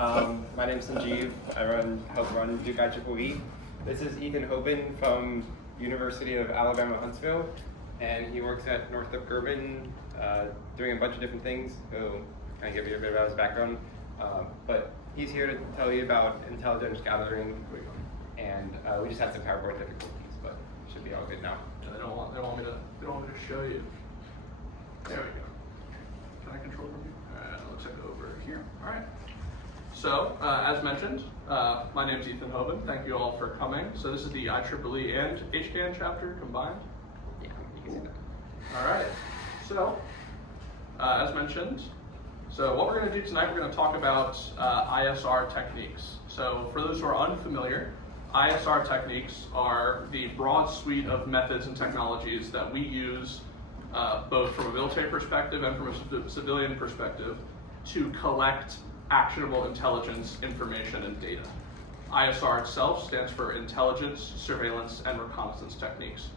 My name's Sanjeev. I help run Duke IEEE. This is Ethan Hoban from University of Alabama Huntsville, and he works at Northrop Grumman doing a bunch of different things. So kind of give you a bit about his background. But he's here to tell you about intelligence gathering, and we just had some PowerPoint difficulties, but it should be all good now. They don't want me to show you. There we go. Can I control the view? Looks like over here. All right. So, as mentioned, my name is Ethan Hoban. Thank you all for coming. So this is the IEEE and HKN chapter combined. Yeah, you can see that. All right. So, as mentioned, what we're going to do tonight, we're going to talk about ISR techniques. So for those who are unfamiliar, ISR techniques are the broad suite of methods and technologies that we use both from a military perspective and from a civilian perspective to collect actionable intelligence, information, and data. ISR itself stands for Intelligence, Surveillance, and Reconnaissance Techniques.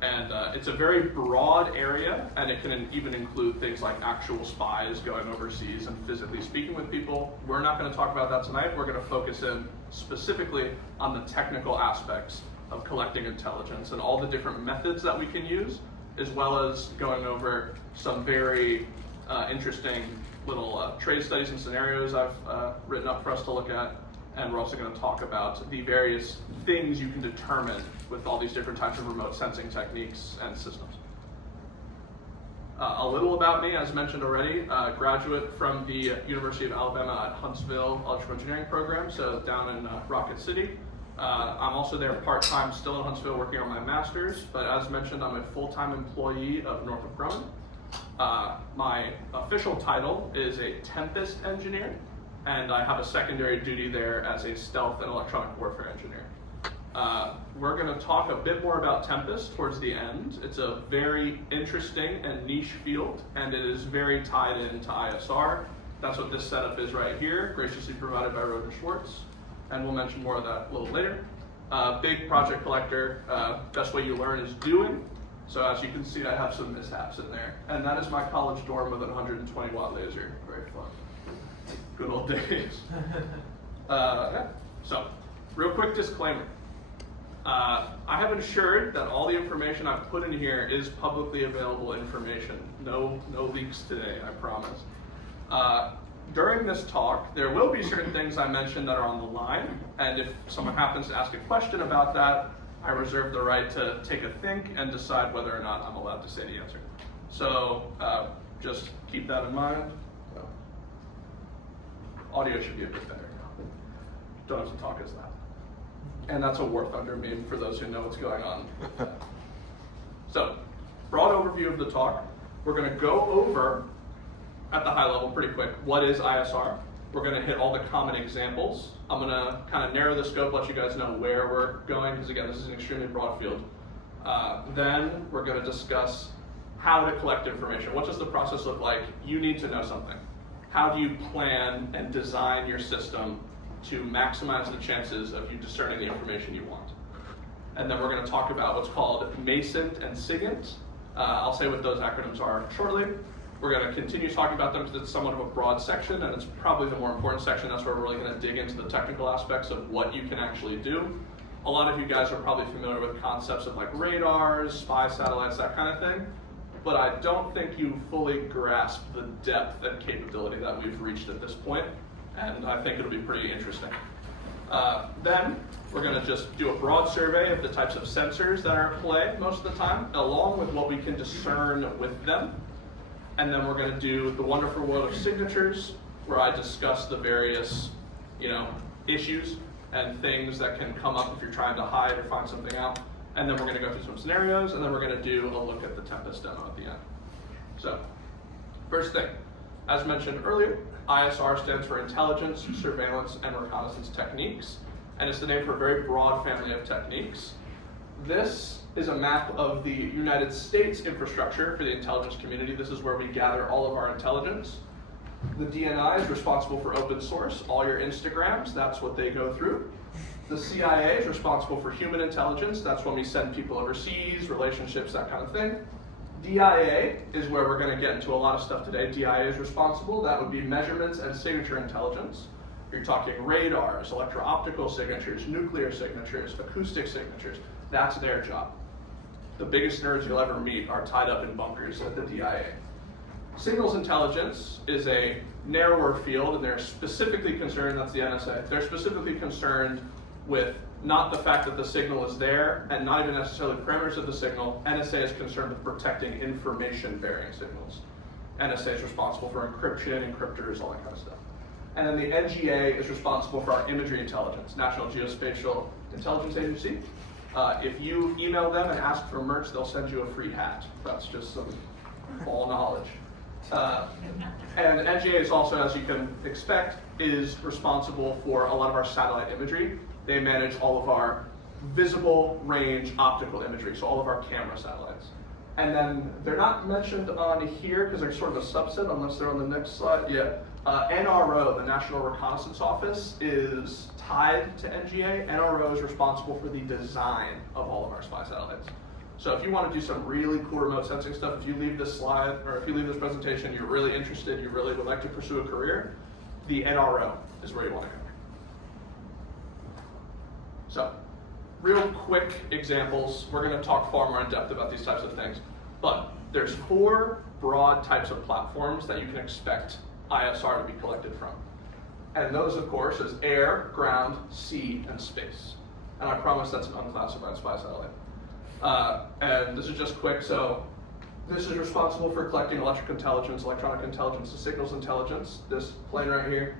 And it's a very broad area, and it can even include things like actual spies going overseas and physically speaking with people. We're not going to talk about that tonight. We're going to focus in specifically on the technical aspects of collecting intelligence and all the different methods that we can use, as well as going over some very interesting little trade studies and scenarios I've written up for us to look at. And we're also going to talk about the various things you can determine with all these different types of remote sensing techniques and systems. A little about me, as mentioned already, graduate from the University of Alabama at Huntsville Electrical Engineering program, so down in Rocket City. I'm also there part-time still in Huntsville working on my master's, but as mentioned, I'm a full-time employee of Northrop Grumman. My official title is a Tempest engineer, and I have a secondary duty there as a stealth and electronic warfare engineer. We're going to talk a bit more about Tempest towards the end. It's a very interesting and niche field, and it is very tied into ISR. That's what this setup is right here, graciously provided by Roger Schwartz, and we'll mention more of that a little later. Big project collector, best way you learn is doing. So as you can see, I have some mishaps in there. And that is my college dorm with a 120 watt laser. Very fun. Good old days. Yeah. So, real quick disclaimer. I have ensured that all the information I've put in here is publicly available information. No leaks today, I promise. During this talk, there will be certain things I mentioned that are on the line, and if someone happens to ask a question about that, I reserve the right to take a think and decide whether or not I'm allowed to say the answer. So just keep that in mind. Audio should be a bit better. Don't have to talk as loud. And that's a War Thunder meme for those who know what's going on. So, broad overview of the talk. We're going to go over, at the high level pretty quick, what is ISR. We're going to hit all the common examples. I'm going to kind of narrow the scope, let you guys know where we're going, because again, this is an extremely broad field. Then we're going to discuss how to collect information. What does the process look like? You need to know something. How do you plan and design your system to maximize the chances of you discerning the information you want? And then we're going to talk about what's called MASINT and SIGINT. I'll say what those acronyms are shortly. We're going to continue talking about them because it's somewhat of a broad section, and it's probably the more important section. That's where we're really going to dig into the technical aspects of what you can actually do. A lot of you guys are probably familiar with concepts of like radars, spy satellites, that kind of thing. But I don't think you fully grasp the depth and capability that we've reached at this point, and I think it'll be pretty interesting. Then we're going to just do a broad survey of the types of sensors that are at play most of the time, along with what we can discern with them. And then we're going to do the wonderful world of signatures, where I discuss the various, issues and things that can come up if you're trying to hide or find something out. And then we're going to go through some scenarios, and then we're going to do a look at the Tempest demo at the end. So, first thing, as mentioned earlier, ISR stands for Intelligence, Surveillance, and Reconnaissance Techniques, and it's the name for a very broad family of techniques. This is a map of the United States infrastructure for the intelligence community. This is where we gather all of our intelligence. The DNI is responsible for open source. All your Instagrams, that's what they go through. The CIA is responsible for human intelligence. That's when we send people overseas, relationships, that kind of thing. DIA is where we're going to get into a lot of stuff today. DIA is responsible. That would be measurements and signature intelligence. You're talking radars, electro-optical signatures, nuclear signatures, acoustic signatures. That's their job. The biggest nerds you'll ever meet are tied up in bunkers at the DIA. Signals intelligence is a narrower field, and they're specifically concerned, that's the NSA, they're specifically concerned with not the fact that the signal is there, and not even necessarily the parameters of the signal. NSA is concerned with protecting information-bearing signals. NSA is responsible for encryption, encryptors, all that kind of stuff. And then the NGA is responsible for our imagery intelligence, National Geospatial Intelligence Agency. If you email them and ask for merch, they'll send you a free hat. That's just some all knowledge. And NGA is also, as you can expect, is responsible for a lot of our satellite imagery. They manage all of our visible range optical imagery, so all of our camera satellites. And then they're not mentioned on here because they're sort of a subset, unless they're on the next slide. Yeah. NRO, the National Reconnaissance Office, is tied to NGA. NRO is responsible for the design of all of our spy satellites. So if you want to do some really cool remote sensing stuff, if you leave this slide, or if you leave this presentation, you're really interested, you really would like to pursue a career, the NRO is where you want to go. So, real quick examples. We're going to talk far more in depth about these types of things. But there's 4 broad types of platforms that you can expect ISR to be collected from. And those, of course, is air, ground, sea, and space. And I promise that's an unclassified spy satellite. And this is just quick. So this is responsible for collecting electric intelligence, electronic intelligence, the signals intelligence, this plane right here.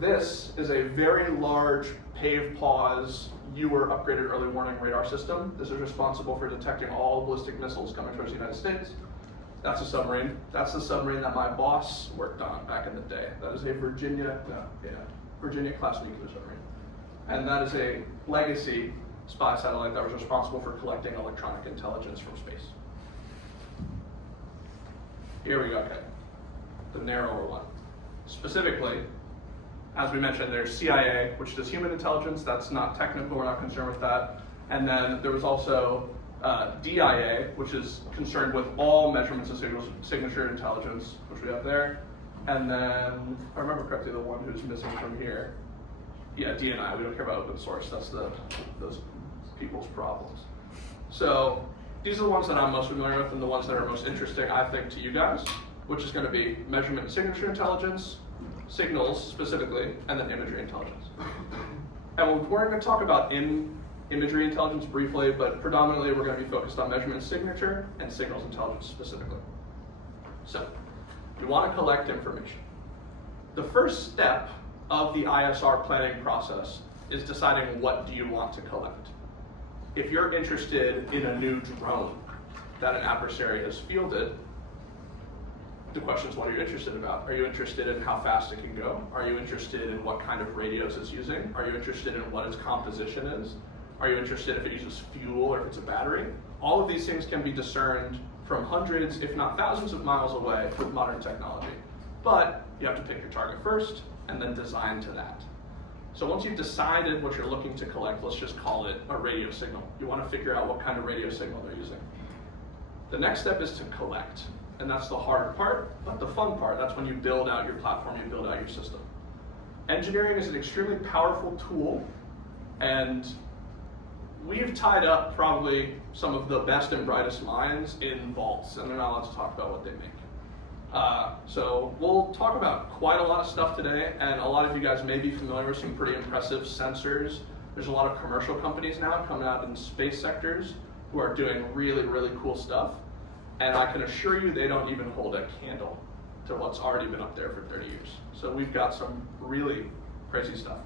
This is a very large pave pause Ewer upgraded early warning radar system. This is responsible for detecting all ballistic missiles coming towards the United States. That's a submarine. That's the submarine that my boss worked on back in the day. That is a Virginia class nuclear submarine. And that is a legacy spy satellite that was responsible for collecting electronic intelligence from space. Here we go, okay. The narrower one. Specifically, as we mentioned, there's CIA, which does human intelligence. That's not technical, we're not concerned with that. And then there was also DIA, which is concerned with all measurements of signature intelligence, which we have there. And then, if I remember correctly, the one who's missing from here, yeah, DNI, we don't care about open source. That's those people's problems. So these are the ones that I'm most familiar with and the ones that are most interesting, I think, to you guys, which is going to be measurement and signature intelligence, signals specifically, and then imagery intelligence. And we're going to talk about imagery intelligence briefly, but predominantly we're going to be focused on measurement signature and signals intelligence specifically. So, we want to collect information. The first step of the ISR planning process is deciding what do you want to collect. If you're interested in a new drone that an adversary has fielded, the question is, what are you interested about? Are you interested in how fast it can go? Are you interested in what kind of radios it's using? Are you interested in what its composition is? Are you interested if it uses fuel or if it's a battery? All of these things can be discerned from hundreds, if not thousands of miles away with modern technology. But you have to pick your target first and then design to that. So once you've decided what you're looking to collect, let's just call it a radio signal. You want to figure out what kind of radio signal they're using. The next step is to collect. And that's the hard part, but the fun part, that's when you build out your platform, you build out your system. Engineering is an extremely powerful tool, and we've tied up probably some of the best and brightest minds in vaults, and they're not allowed to talk about what they make. So we'll talk about quite a lot of stuff today, and a lot of you guys may be familiar with some pretty impressive sensors. There's a lot of commercial companies now coming out in space sectors who are doing really, really cool stuff. And I can assure you they don't even hold a candle to what's already been up there for 30 years. So we've got some really crazy stuff.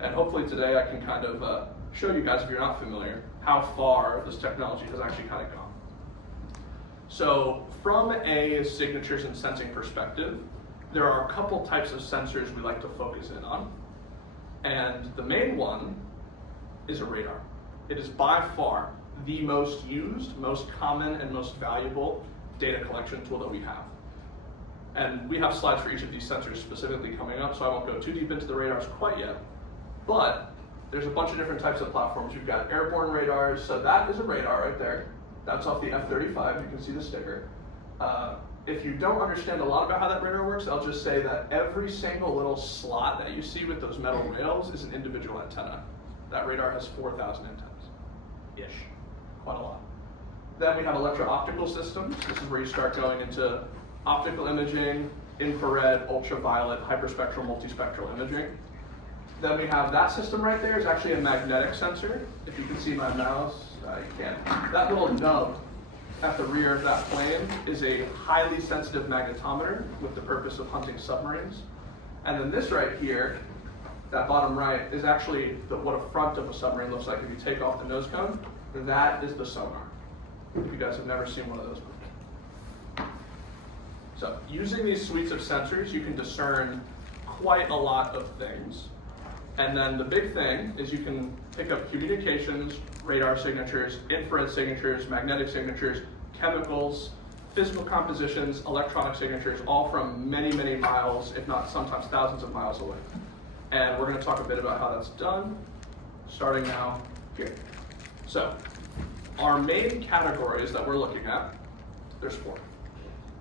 And hopefully today I can kind of show you guys, if you're not familiar, how far this technology has actually kind of gone. So from a signatures and sensing perspective, there are a couple types of sensors we like to focus in on. And the main one is a radar. It is by far the most used, most common, and most valuable data collection tool that we have. And we have slides for each of these sensors specifically coming up, so I won't go too deep into the radars quite yet. But there's a bunch of different types of platforms. You've got airborne radars, so that is a radar right there. That's off the F-35, you can see the sticker. if you don't understand a lot about how that radar works, I'll just say that every single little slot that you see with those metal rails is an individual antenna. That radar has 4,000 antennas-ish, quite a lot. Then we have electro-optical systems. This is where you start going into optical imaging, infrared, ultraviolet, hyperspectral, multispectral imaging. Then we have that system right there is actually a magnetic sensor. If you can see my mouse, you can. That little nub at the rear of that plane is a highly sensitive magnetometer with the purpose of hunting submarines. And then this right here, that bottom right, is actually what a front of a submarine looks like if you take off the nose cone. That is the sonar. If you guys have never seen one of those before. So using these suites of sensors, you can discern quite a lot of things. And then the big thing is you can pick up communications, radar signatures, infrared signatures, magnetic signatures, chemicals, physical compositions, electronic signatures, all from many, many miles, if not sometimes thousands of miles away. And we're going to talk a bit about how that's done, starting now here. So our main categories that we're looking at, there's 4.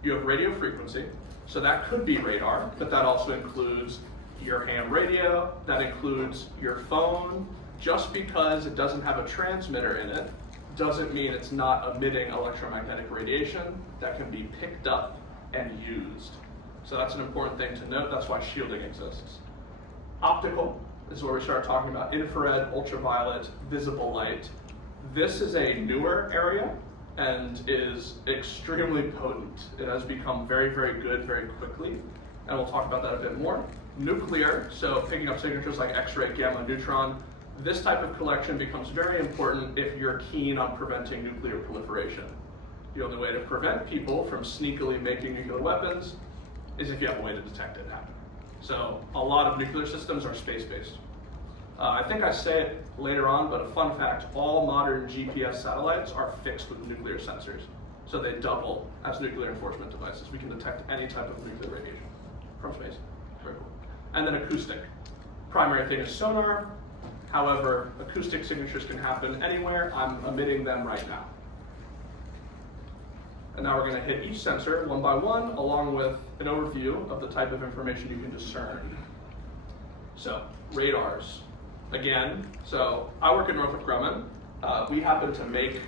You have radio frequency, so that could be radar, but that also includes your ham radio, that includes your phone. Just because it doesn't have a transmitter in it doesn't mean it's not emitting electromagnetic radiation that can be picked up and used. So that's an important thing to note. That's why shielding exists. Optical is where we start talking about infrared, ultraviolet, visible light. This is a newer area and is extremely potent. It has become very, very good very quickly, and we'll talk about that a bit more. Nuclear, so picking up signatures like X-ray, gamma, neutron. This type of collection becomes very important if you're keen on preventing nuclear proliferation. The only way to prevent people from sneakily making nuclear weapons is if you have a way to detect it happening. So a lot of nuclear systems are space-based. I think I say it later on, but a fun fact, all modern GPS satellites are fixed with nuclear sensors. So they double as nuclear enforcement devices. We can detect any type of nuclear radiation from space. Very cool. And then acoustic. Primary thing is sonar. However, acoustic signatures can happen anywhere. I'm emitting them right now. And now we're going to hit each sensor one by one, along with an overview of the type of information you can discern. So, radars. Again, so I work at Northrop Grumman. We happen to make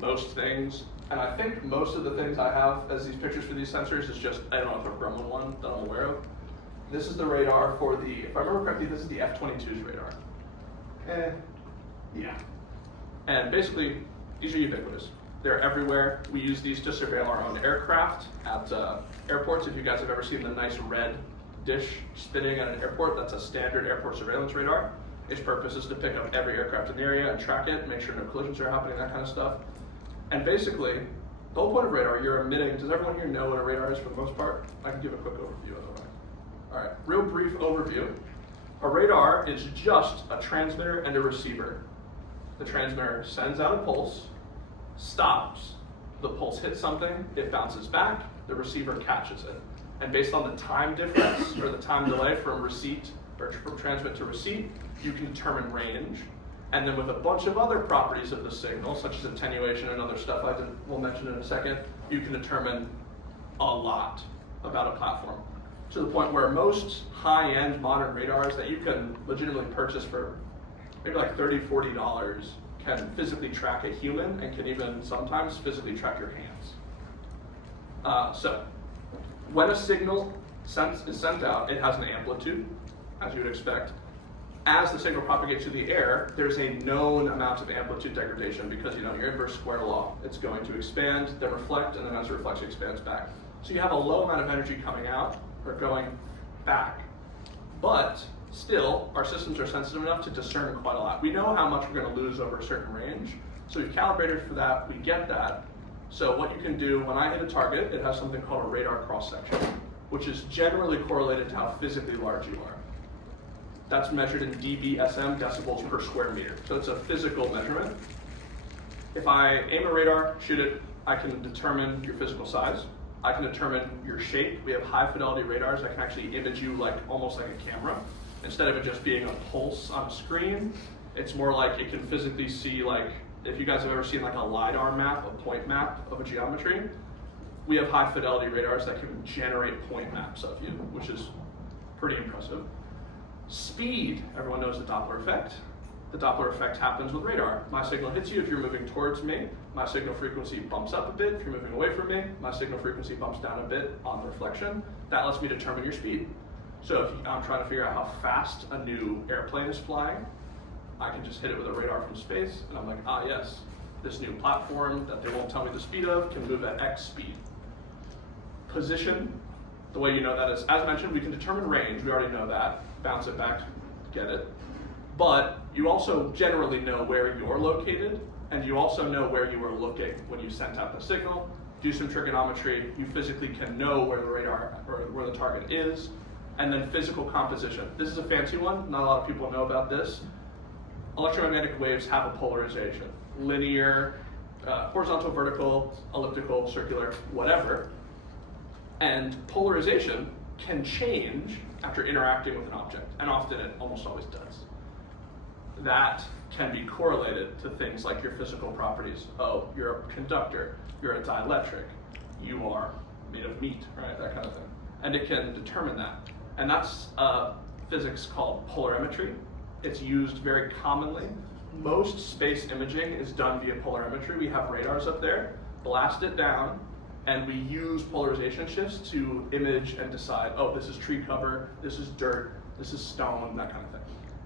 most things, and I think most of the things I have as these pictures for these sensors is just a Northrop Grumman one that I'm aware of. This is the radar for the, if I remember correctly, this is the F-22's radar. Yeah. And basically, these are ubiquitous. They're everywhere. We use these to surveil our own aircraft at airports. If you guys have ever seen the nice red dish spinning at an airport, that's a standard airport surveillance radar. Its purpose is to pick up every aircraft in the area and track it, make sure no collisions are happening, that kind of stuff. And basically, the whole point of radar, you're emitting, does everyone here know what a radar is for the most part? I can give a quick overview otherwise. All right, real brief overview. A radar is just a transmitter and a receiver. The transmitter sends out a pulse, stops, the pulse hits something, it bounces back, the receiver catches it. And based on the time difference, or the time delay from receipt, or from transmit to receipt, you can determine range. And then with a bunch of other properties of the signal, such as attenuation and other stuff we'll mention in a second, you can determine a lot about a platform. To the point where most high-end modern radars that you can legitimately purchase for maybe like $30, $40 can physically track a human and can even sometimes physically track your hands. So when a signal is sent out, it has an amplitude, as you would expect. As the signal propagates through the air, there's a known amount of amplitude degradation because, your inverse square law. It's going to expand, then reflect, and then as it reflects, it expands back. So you have a low amount of energy coming out or going back. But still, our systems are sensitive enough to discern quite a lot. We know how much we're going to lose over a certain range, so we've calibrated for that, we get that. So what you can do, when I hit a target, it has something called a radar cross-section, which is generally correlated to how physically large you are. That's measured in dBSM, decibels per square meter. So it's a physical measurement. If I aim a radar, shoot it, I can determine your physical size. I can determine your shape. We have high fidelity radars that can actually image you almost like a camera. Instead of it just being a pulse on a screen, it's more like it can physically see, if you guys have ever seen a LiDAR map, a point map of a geometry, we have high fidelity radars that can generate point maps of you, which is pretty impressive. Speed, everyone knows the Doppler effect. The Doppler effect happens with radar. My signal hits you if you're moving towards me. My signal frequency bumps up a bit if you're moving away from me. My signal frequency bumps down a bit on reflection. That lets me determine your speed. So if I'm trying to figure out how fast a new airplane is flying, I can just hit it with a radar from space, and I'm like, ah yes, this new platform that they won't tell me the speed of can move at X speed. Position, the way you know that is, as mentioned, we can determine range, we already know that. Bounce it back, get it. But you also generally know where you're located, and you also know where you were looking when you sent out the signal. Do some trigonometry, you physically can know where the radar, or where the target is. And then physical composition. This is a fancy one, not a lot of people know about this. Electromagnetic waves have a polarization. Linear, horizontal, vertical, elliptical, circular, whatever. And polarization can change after interacting with an object, and often it almost always does. That can be correlated to things like your physical properties. Oh, you're a conductor, you're a dielectric, you are made of meat, right? That kind of thing. And it can determine that. And that's physics called polarimetry. It's used very commonly. Most space imaging is done via polarimetry. We have radars up there, blast it down, and we use polarization shifts to image and decide, oh, this is tree cover, this is dirt, this is stone, that kind of thing.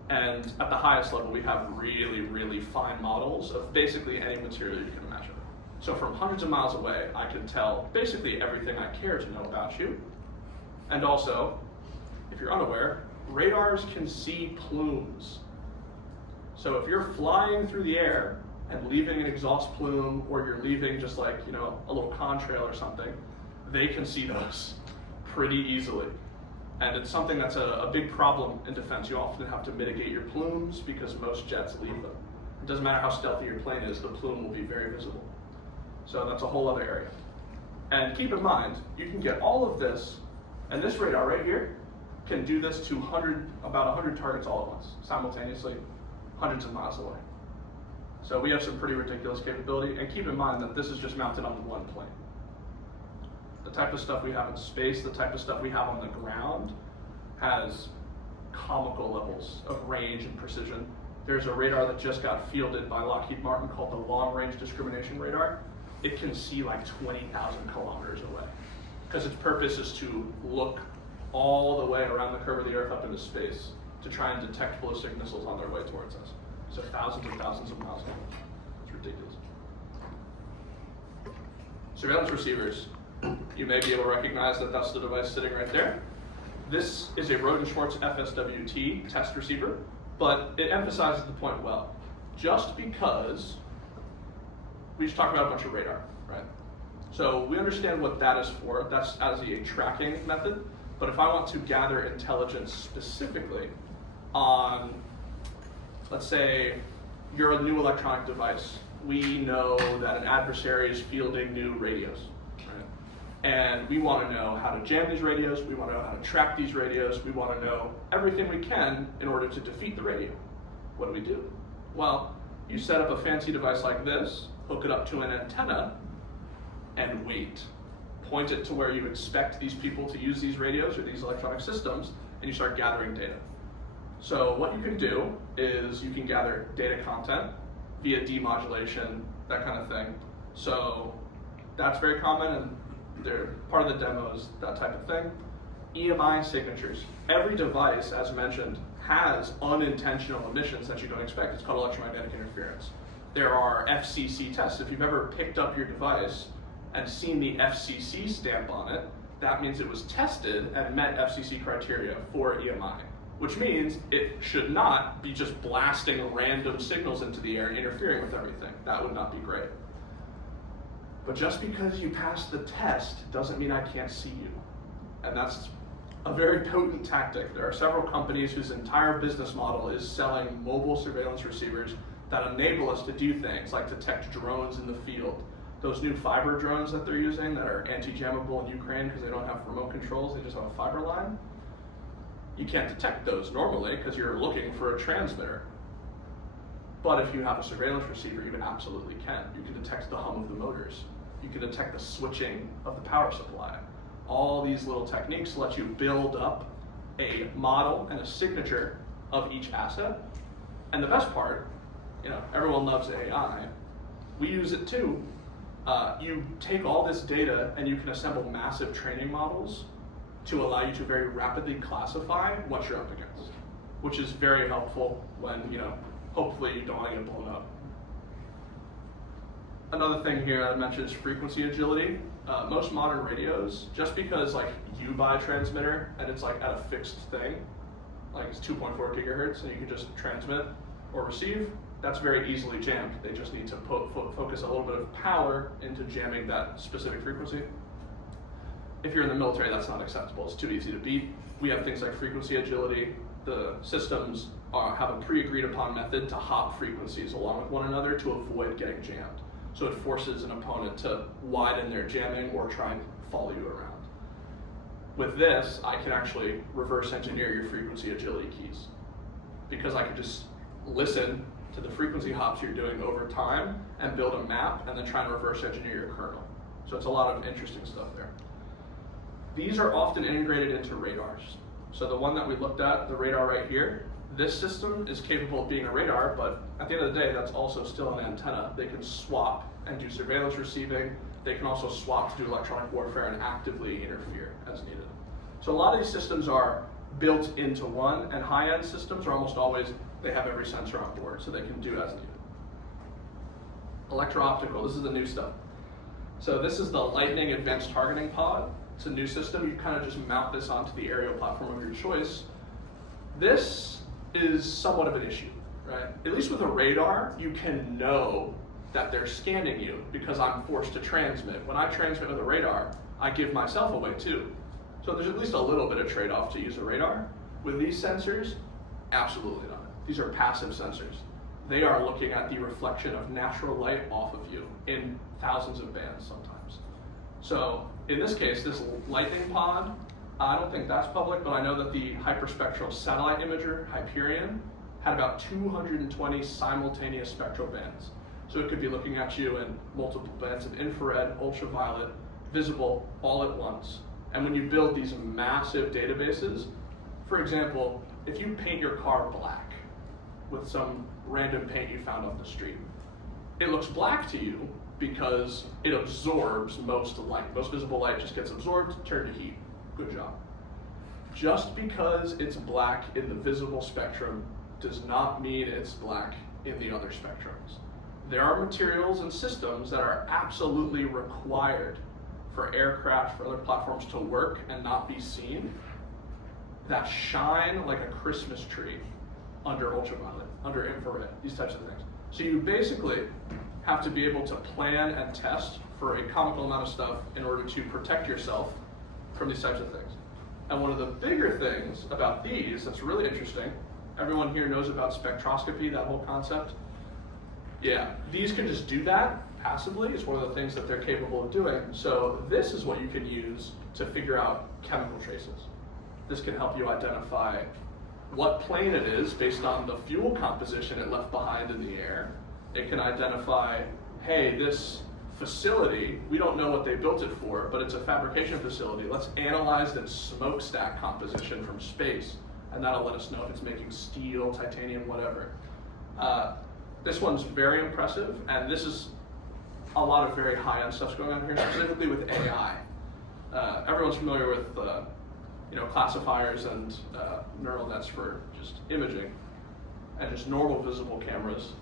And at the highest level, we have really, really fine models of basically any material you can imagine. So from hundreds of miles away, I can tell basically everything I care to know about you. And also, if you're unaware, radars can see plumes. So if you're flying through the air and leaving an exhaust plume, or you're leaving just like, you know, a little contrail or something, they can see those pretty easily. And it's something that's a big problem in defense. You often have to mitigate your plumes because most jets leave them. It doesn't matter how stealthy your plane is, the plume will be very visible. So that's a whole other area. And keep in mind, you can get all of this, and this radar right here can do this to about 100 targets all at once, simultaneously, hundreds of miles away. So we have some pretty ridiculous capability, and keep in mind that this is just mounted on one plane. The type of stuff we have in space, the type of stuff we have on the ground, has comical levels of range and precision. There's a radar that just got fielded by Lockheed Martin called the Long Range Discrimination Radar. It can see like 20,000 kilometers away, because its purpose is to look all the way around the curve of the Earth up into space to try and detect ballistic missiles on their way towards us. So thousands and thousands of miles away. It's ridiculous. Surveillance receivers. You may be able to recognize that that's the device sitting right there. This is a Roden-Schwartz FSWT test receiver, but it emphasizes the point well. Just because we just talked about a bunch of radar, right? So we understand what that is for. That's as a tracking method. But if I want to gather intelligence specifically on, let's say, you're a new electronic device. We know that an adversary is fielding new radios, right? And we want to know how to jam these radios. We want to know how to track these radios. We want to know everything we can in order to defeat the radio. What do? Well, you set up a fancy device like this, hook it up to an antenna, and wait. Point it to where you expect these people to use these radios or these electronic systems, and you start gathering data. So what you can do is you can gather data content via demodulation, that kind of thing. So that's very common, and they're part of the demo is that type of thing. EMI signatures. Every device, as mentioned, has unintentional emissions that you don't expect. It's called electromagnetic interference. There are FCC tests. If you've ever picked up your device and seen the FCC stamp on it, that means it was tested and met FCC criteria for EMI, which means it should not be just blasting random signals into the air and interfering with everything. That would not be great. But just because you passed the test doesn't mean I can't see you. And that's a very potent tactic. There are several companies whose entire business model is selling mobile surveillance receivers that enable us to do things like detect drones in the field. Those new fiber drones that they're using that are anti-jammable in Ukraine because they don't have remote controls, they just have a fiber line. You can't detect those normally because you're looking for a transmitter. But if you have a surveillance receiver, you absolutely can. You can detect the hum of the motors. You can detect the switching of the power supply. All these little techniques let you build up a model and a signature of each asset. And the best part, everyone loves AI. We use it too. You take all this data and you can assemble massive training models to allow you to very rapidly classify what you're up against, which is very helpful when, hopefully you don't want to get blown up. Another thing here I mentioned is frequency agility. Most modern radios, just because you buy a transmitter and it's at a fixed thing, it's 2.4 gigahertz and you can just transmit or receive, that's very easily jammed. They just need to focus a little bit of power into jamming that specific frequency. If you're in the military, that's not acceptable. It's too easy to beat. We have things like frequency agility. The systems have a pre-agreed upon method to hop frequencies along with one another to avoid getting jammed. So it forces an opponent to widen their jamming or try and follow you around. With this, I can actually reverse engineer your frequency agility keys, because I can just listen to the frequency hops you're doing over time and build a map and then try and reverse engineer your kernel. So it's a lot of interesting stuff there. These are often integrated into radars. So the one that we looked at, the radar right here, this system is capable of being a radar, but at the end of the day, that's also still an antenna. They can swap and do surveillance receiving. They can also swap to do electronic warfare and actively interfere as needed. So a lot of these systems are built into one, and high-end systems are almost always, they have every sensor on board, so they can do as needed. Electro-optical, this is the new stuff. So this is the Lightning Advanced Targeting Pod. It's a new system. You kind of just mount this onto the aerial platform of your choice. This is somewhat of an issue, right? At least with a radar, you can know that they're scanning you because I'm forced to transmit. When I transmit with a radar, I give myself away too. So there's at least a little bit of trade-off to use a radar. With these sensors, absolutely not. These are passive sensors. They are looking at the reflection of natural light off of you in thousands of bands sometimes. So in this case, this Lightning pod, I don't think that's public, but I know that the hyperspectral satellite imager, Hyperion, had about 220 simultaneous spectral bands. So it could be looking at you in multiple bands of infrared, ultraviolet, visible, all at once. And when you build these massive databases, for example, if you paint your car black with some random paint you found off the street, it looks black to you because it absorbs most light. Most visible light just gets absorbed, turned to heat. Good job. Just because it's black in the visible spectrum does not mean it's black in the other spectrums. There are materials and systems that are absolutely required for aircraft, for other platforms to work and not be seen, that shine like a Christmas tree under ultraviolet, under infrared, these types of things. So you basically have to be able to plan and test for a comical amount of stuff in order to protect yourself from these types of things. And one of the bigger things about these that's really interesting, everyone here knows about spectroscopy, that whole concept. Yeah, these can just do that passively. It's one of the things that they're capable of doing. So this is what you can use to figure out chemical traces. This can help you identify what plane it is based on the fuel composition it left behind in the air. It can identify, hey, this facility, we don't know what they built it for, but it's a fabrication facility. Let's analyze the smokestack composition from space, and that'll let us know if it's making steel, titanium, whatever. This one's very impressive, and this is a lot of very high-end stuff going on here, specifically with AI. Everyone's familiar with classifiers and neural nets for just imaging and just normal visible cameras.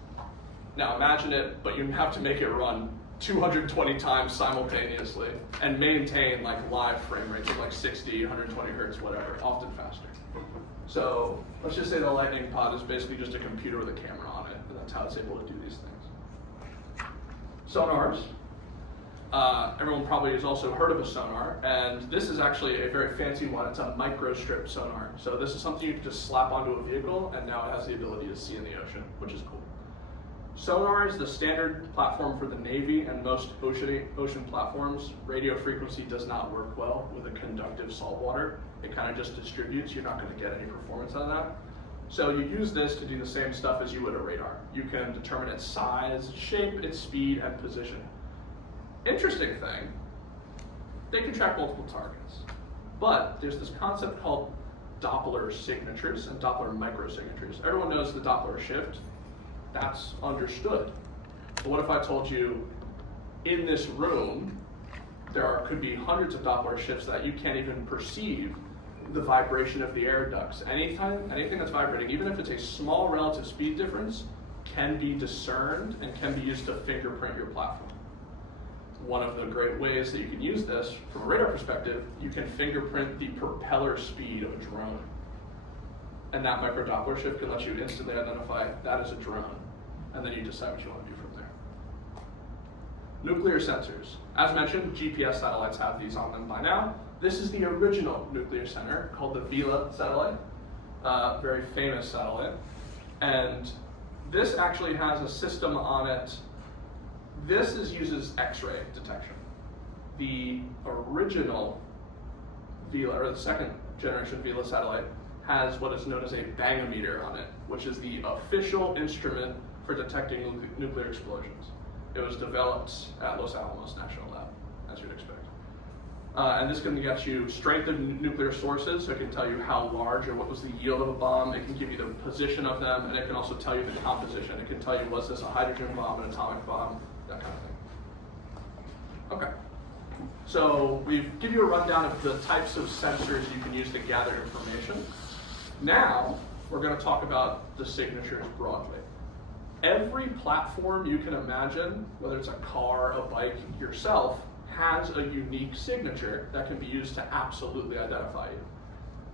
Now imagine it, but you have to make it run 220 times simultaneously and maintain live frame rates of 60, 120 hertz, whatever, often faster. So let's just say the Lightning pod is basically just a computer with a camera on it, and that's how it's able to do these things. Sonars. Everyone probably has also heard of a sonar, and this is actually a very fancy one. It's a microstrip sonar. So this is something you can just slap onto a vehicle, and now it has the ability to see in the ocean, which is cool. Sonar is the standard platform for the Navy and most ocean platforms. Radio frequency does not work well with a conductive saltwater. It kind of just distributes. You're not going to get any performance out of that. So you use this to do the same stuff as you would a radar. You can determine its size, shape, its speed, and position. Interesting thing, they can track multiple targets. But there's this concept called Doppler signatures and Doppler microsignatures. Everyone knows the Doppler shift. That's understood. But what if I told you in this room there could be hundreds of Doppler shifts that you can't even perceive the vibration of the air ducts. Anything that's vibrating, even if it's a small relative speed difference, can be discerned and can be used to fingerprint your platform. One of the great ways that you can use this from a radar perspective, you can fingerprint the propeller speed of a drone. And that micro Doppler shift can let you instantly identify that as a drone. And then you decide what you want to do from there. Nuclear sensors. As mentioned, GPS satellites have these on them by now. This is the original nuclear center called the Vela satellite, very famous satellite. And this actually has a system on it. This uses X-ray detection. The original Vela, or the second generation Vela satellite, has what is known as a bangometer on it, which is the official instrument for detecting nuclear explosions. It was developed at Los Alamos National Lab, as you'd expect. And this can get you strength of nuclear sources, so it can tell you how large or what was the yield of a bomb. It can give you the position of them, and it can also tell you the composition. It can tell you, was this a hydrogen bomb, an atomic bomb, that kind of thing. Okay, so we give you a rundown of the types of sensors you can use to gather information. Now, we're going to talk about the signatures broadly. Every platform you can imagine, whether it's a car, a bike, yourself, has a unique signature that can be used to absolutely identify you.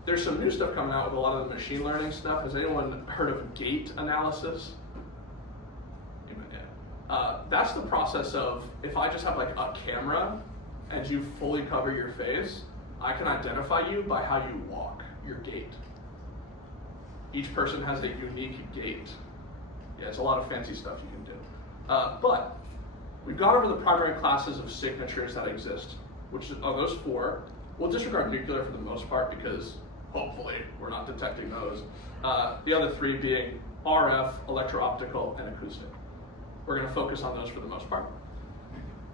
There's some new stuff coming out with a lot of the machine learning stuff. Has anyone heard of gait analysis? That's the process of, if I just have like a camera and you fully cover your face, I can identify you by how you walk, your gait. Each person has a unique gait. Yeah, it's a lot of fancy stuff you can do. But we've gone over the primary classes of signatures that exist, which are those four. We'll disregard nuclear for the most part because hopefully we're not detecting those. The other three being RF, electro-optical, and acoustic. We're going to focus on those for the most part.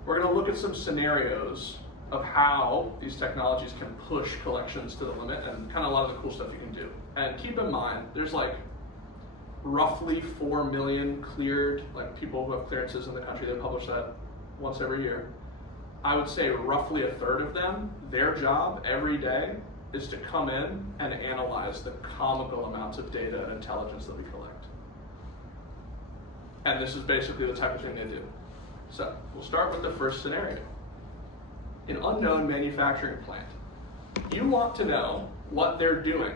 We're going to look at some scenarios of how these technologies can push collections to the limit and kind of a lot of the cool stuff you can do. And keep in mind, there's like roughly 4 million cleared, like people who have clearances in the country. They publish that once every year. I would say roughly a third of them, their job every day is to come in and analyze the comical amounts of data and intelligence that we collect. And this is basically the type of thing they do. So we'll start with the first scenario. An unknown manufacturing plant. You want to know what they're doing.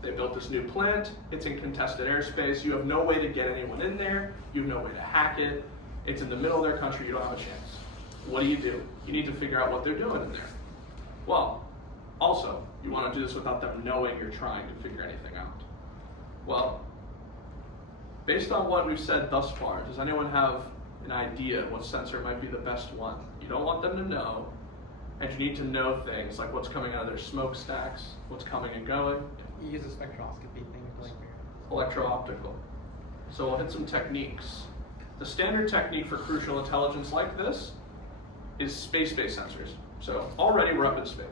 They built this new plant, it's in contested airspace, you have no way to get anyone in there, you have no way to hack it, it's in the middle of their country, you don't have a chance. What do? You need to figure out what they're doing in there. Well, also, you want to do this without them knowing you're trying to figure anything out. Well, based on what we've said thus far, does anyone have an idea what sensor might be the best one? You don't want them to know, and you need to know things like what's coming out of their smokestacks, what's coming and going. You use a spectroscopy thing to like Electro-optical. So we'll hit some techniques. The standard technique for crucial intelligence like this is space-based sensors. So already we're up in space.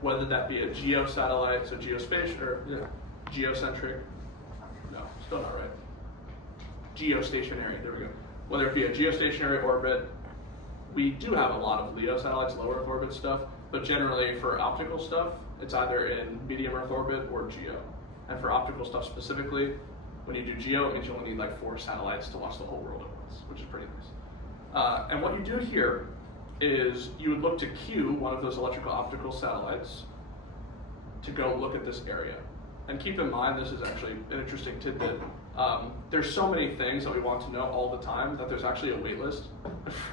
Whether that be a geo satellite, so geospatial, or geocentric, no, still not right. Geostationary, there we go. Whether it be a geostationary orbit, we do have a lot of LEO satellites, low Earth orbit stuff, but generally for optical stuff, it's either in medium Earth orbit or geo. And for optical stuff specifically, when you do geo, it means you only need like 4 satellites to watch the whole world at once, which is pretty nice. And what you do here is you would look to queue one of those electrical optical satellites to go look at this area. And keep in mind, this is actually an interesting tidbit. There's so many things that we want to know all the time that there's actually a wait list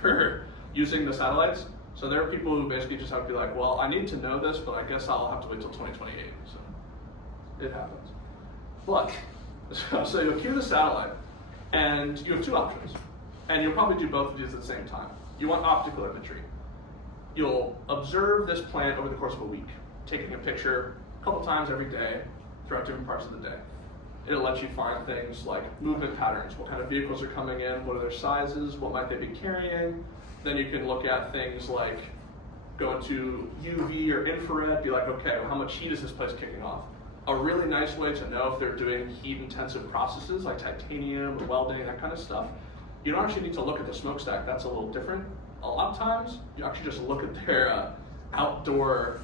for using the satellites. So there are people who basically just have to be like, well, I need to know this, but I guess I'll have to wait till 2028. So it happens. But, so you'll queue the satellite, and you have 2 options. And you'll probably do both of these at the same time. You want optical imagery. You'll observe this plant over the course of a week, taking a picture a couple times every day throughout different parts of the day. It'll let you find things like movement patterns, what kind of vehicles are coming in, what are their sizes, what might they be carrying, Then you can look at things like go into UV or infrared, be like, okay, well, how much heat is this place kicking off? A really nice way to know if they're doing heat-intensive processes like titanium or welding, that kind of stuff. You don't actually need to look at the smokestack. That's a little different. A lot of times, you actually just look at their outdoor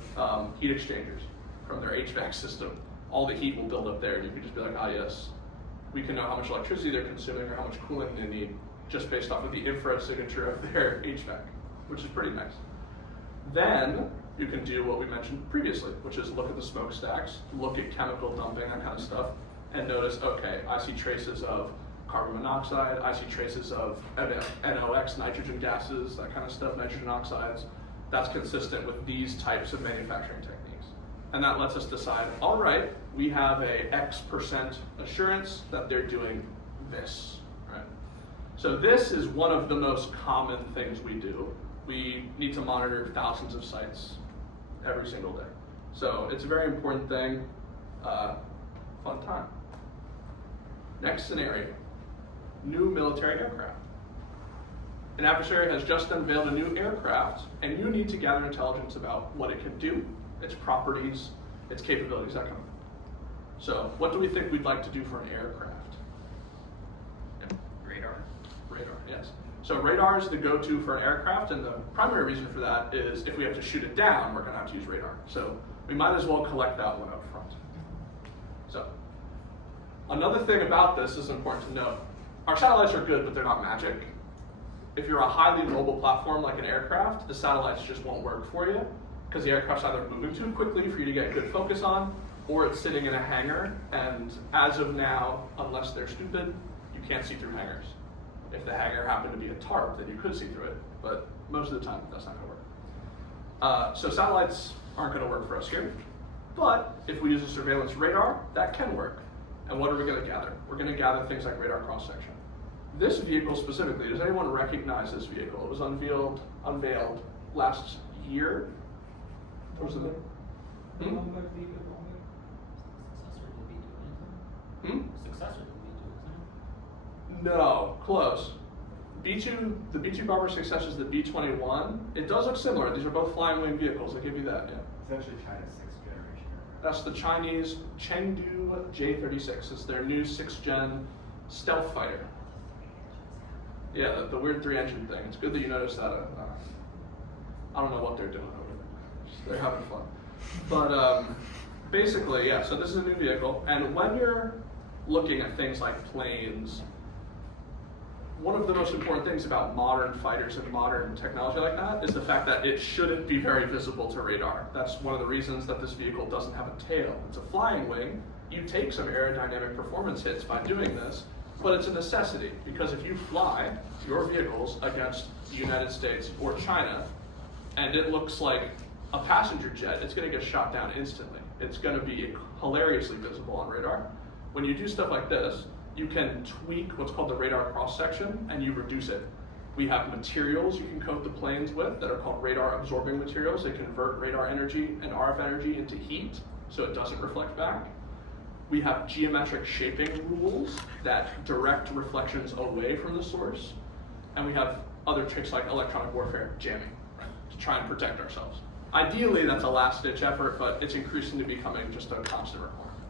heat exchangers from their HVAC system. All the heat will build up there, and you can just be like, ah, yes, we can know how much electricity they're consuming or how much cooling they need just based off of the infrared signature of their HVAC, which is pretty nice. Then you can do what we mentioned previously, which is look at the smokestacks, look at chemical dumping, that kind of stuff, and notice, okay, I see traces of carbon monoxide, I see traces of NOx, nitrogen gases, that kind of stuff, nitrogen oxides. That's consistent with these types of manufacturing techniques. And that lets us decide, all right, we have a X% assurance that they're doing this, right? So this is one of the most common things we do. We need to monitor thousands of sites every single day. So it's a very important thing, fun time. Next scenario, new military aircraft. An adversary has just unveiled a new aircraft, and you need to gather intelligence about what it can do, its properties, its capabilities, that kind of thing. So what do we think we'd like to do for an aircraft? Radar. Radar, yes. So radar is the go-to for an aircraft, and the primary reason for that is if we have to shoot it down, we're gonna have to use radar. So we might as well collect that one up front. So another thing about this is important to note. Our satellites are good, but they're not magic. If you're a highly mobile platform like an aircraft, the satellites just won't work for you because the aircraft's either moving too quickly for you to get good focus on, or it's sitting in a hangar, and as of now, unless they're stupid, you can't see through hangars. If the hangar happened to be a tarp, then you could see through it, but most of the time, that's not gonna work. So satellites aren't gonna work for us here, but if we use a surveillance radar, that can work. And what are we gonna gather? We're gonna gather things like radar cross-section. This vehicle specifically, does anyone recognize this vehicle? It was unveiled last year. What was the name? Successor to B2, isn't it? No, close. B2, the B2 Bomber successor is the B-21. It does look similar. These are both flying wing vehicles. I give you that, yeah. It's actually China's 6th generation aircraft. That's the Chinese Chengdu J-36. It's their new 6th gen stealth fighter. Yeah, the weird 3-engine thing. It's good that you noticed that. I don't know what they're doing over there. They're having fun. But basically, yeah, so this is a new vehicle. And when you're looking at things like planes, one of the most important things about modern fighters and modern technology like that is the fact that it shouldn't be very visible to radar. That's one of the reasons that this vehicle doesn't have a tail. It's a flying wing. You take some aerodynamic performance hits by doing this, but it's a necessity because if you fly your vehicles against the United States or China and it looks like a passenger jet, it's going to get shot down instantly. It's going to be hilariously visible on radar. When you do stuff like this, you can tweak what's called the radar cross-section and you reduce it. We have materials you can coat the planes with that are called radar absorbing materials. They convert radar energy and RF energy into heat so it doesn't reflect back. We have geometric shaping rules that direct reflections away from the source. And we have other tricks like electronic warfare, jamming, to try and protect ourselves. Ideally, that's a last-ditch effort, but it's increasingly becoming just a constant requirement.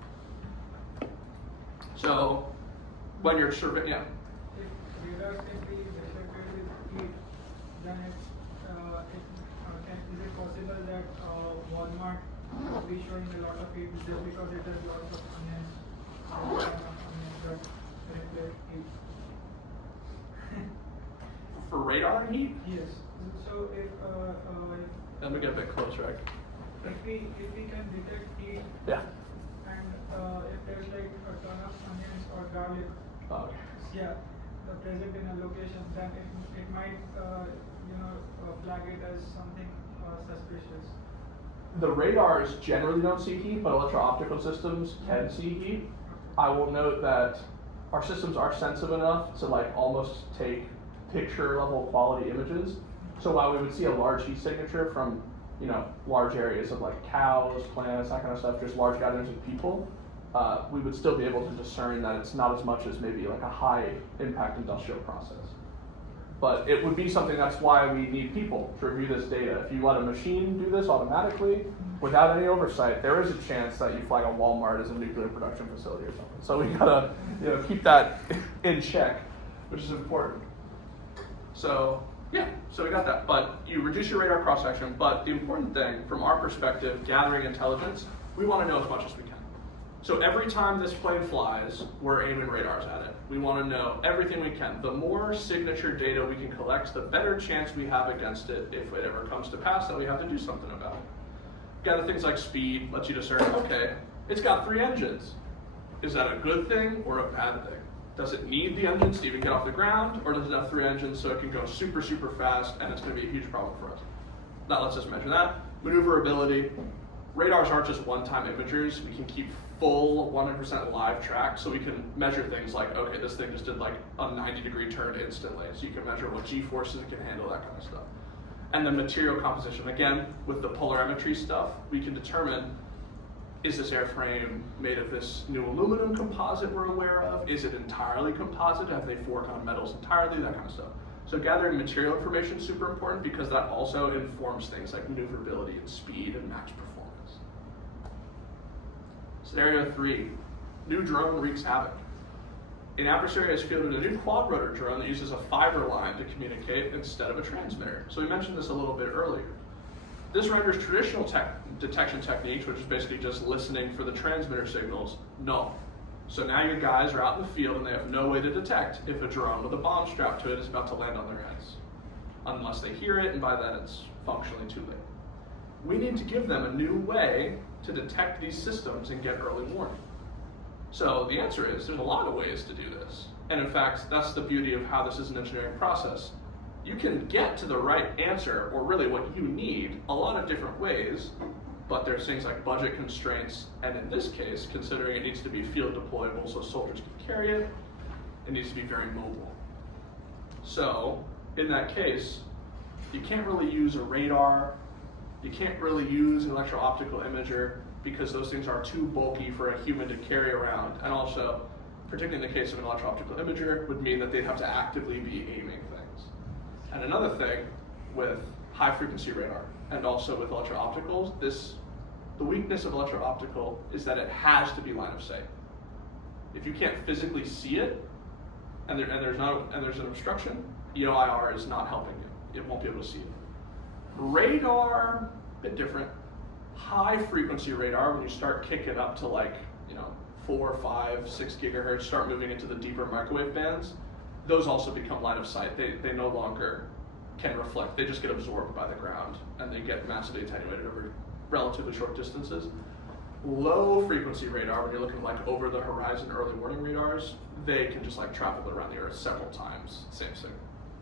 So, when you're surveying, yeah. If radar can be detected with heat, then is it possible that Walmart will be showing a lot of heat just because it has lots of onions that reflect heat? For radar and heat? Yes. So if Let me get a bit closer. if we can detect heat Yeah. and if there's like a ton of onions or garlic, yeah, present in a location, then it might flag it as something suspicious. The radars generally don't see heat, but electro-optical systems can see heat. I will note that our systems are sensitive enough to like almost take picture level quality images. So while we would see a large heat signature from large areas of like cows, plants, that kind of stuff, just large gatherings of people, we would still be able to discern that it's not as much as maybe like a high impact industrial process. But it would be something, that's why we need people to review this data. If you let a machine do this automatically, without any oversight, there is a chance that you flag a Walmart as a nuclear production facility or something. So we gotta keep that in check, which is important. So yeah, so we got that. But you reduce your radar cross-section, but the important thing from our perspective, gathering intelligence, we wanna know as much as we can. So every time this plane flies, we're aiming radars at it. We want to know everything we can. The more signature data we can collect, the better chance we have against it if it ever comes to pass that we have to do something about it. Gather things like speed, lets you discern, okay, it's got 3 engines. Is that a good thing or a bad thing? Does it need the engines to even get off the ground, or does it have 3 engines so it can go super, super fast and it's going to be a huge problem for us? That lets us measure that. Maneuverability. Radars aren't just one-time imagers. We can keep full 100% live track, so we can measure things like, okay, this thing just did like a 90-degree turn instantly, so you can measure what G-forces it can handle, that kind of stuff. And then material composition, again, with the polarimetry stuff, we can determine, is this airframe made of this new aluminum composite we're aware of? Is it entirely composite? Have they forked on metals entirely? That kind of stuff. So gathering material information is super important because that also informs things like maneuverability and speed and max performance. Scenario 3, new drone wreaks havoc. An adversary has fielded a new quad-rotor drone that uses a fiber line to communicate instead of a transmitter. So we mentioned this a little bit earlier. This renders traditional detection techniques, which is basically just listening for the transmitter signals, null. So now your guys are out in the field and they have no way to detect if a drone with a bomb strapped to it is about to land on their heads, unless they hear it, and by then it's functionally too late. We need to give them a new way to detect these systems and get early warning. So the answer is, there's a lot of ways to do this. And in fact, that's the beauty of how this is an engineering process. You can get to the right answer, or really what you need, a lot of different ways, but there's things like budget constraints, and in this case, considering it needs to be field deployable so soldiers can carry it, it needs to be very mobile. So, in that case, you can't really use a radar, you can't really use an electro-optical imager because those things are too bulky for a human to carry around. And also, particularly in the case of an electro-optical imager, would mean that they'd have to actively be aiming things. And another thing with high-frequency radar and also with electro-opticals, the weakness of electro-optical is that it has to be line of sight. If you can't physically see it, and there's an obstruction, EOIR is not helping you. It won't be able to see it. Radar, a bit different. High frequency radar, when you start kicking up to 4, 5, 6 gigahertz, start moving into the deeper microwave bands, those also become line of sight. They no longer can reflect. They just get absorbed by the ground and they get massively attenuated over relatively short distances. Low frequency radar, when you're looking like over the horizon early warning radars, they can just travel around the Earth several times, same signal.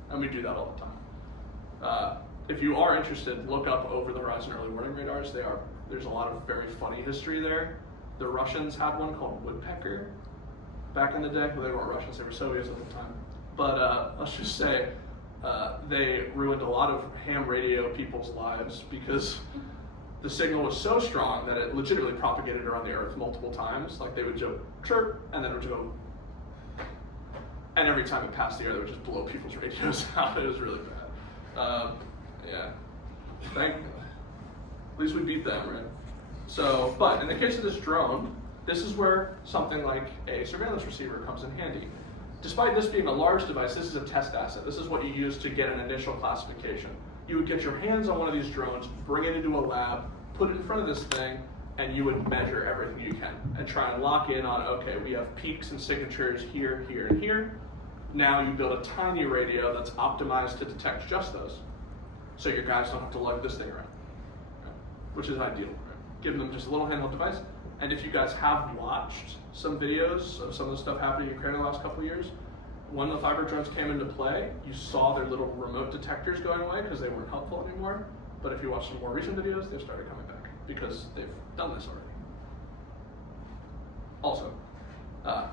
And we do that all the time. If you are interested, look up over the horizon early warning radars. There's a lot of very funny history there. The Russians had one called Woodpecker back in the day. Well, they weren't Russians, they were Soviets at the time. But let's just say they ruined a lot of ham radio people's lives because the signal was so strong that it legitimately propagated around the Earth multiple times. Like they would just chirp, and then it would go, and every time it passed the air, it would just blow people's radios out. It was really bad. Yeah. At least we beat them, right? So, but in the case of this drone, this is where something like a surveillance receiver comes in handy. Despite this being a large device, this is a test asset. This is what you use to get an initial classification. You would get your hands on one of these drones, bring it into a lab, put it in front of this thing, and you would measure everything you can and try and lock in on, okay, we have peaks and signatures here, here, and here. Now you build a tiny radio that's optimized to detect just those. So your guys don't have to lug this thing around, right? Which is ideal, right? Giving them just a little handheld device. And if you guys have watched some videos of some of the stuff happening in Ukraine in the last couple of years, when the fiber drones came into play, you saw their little remote detectors going away because they weren't helpful anymore. But if you watch some more recent videos, they've started coming back because they've done this already. Also,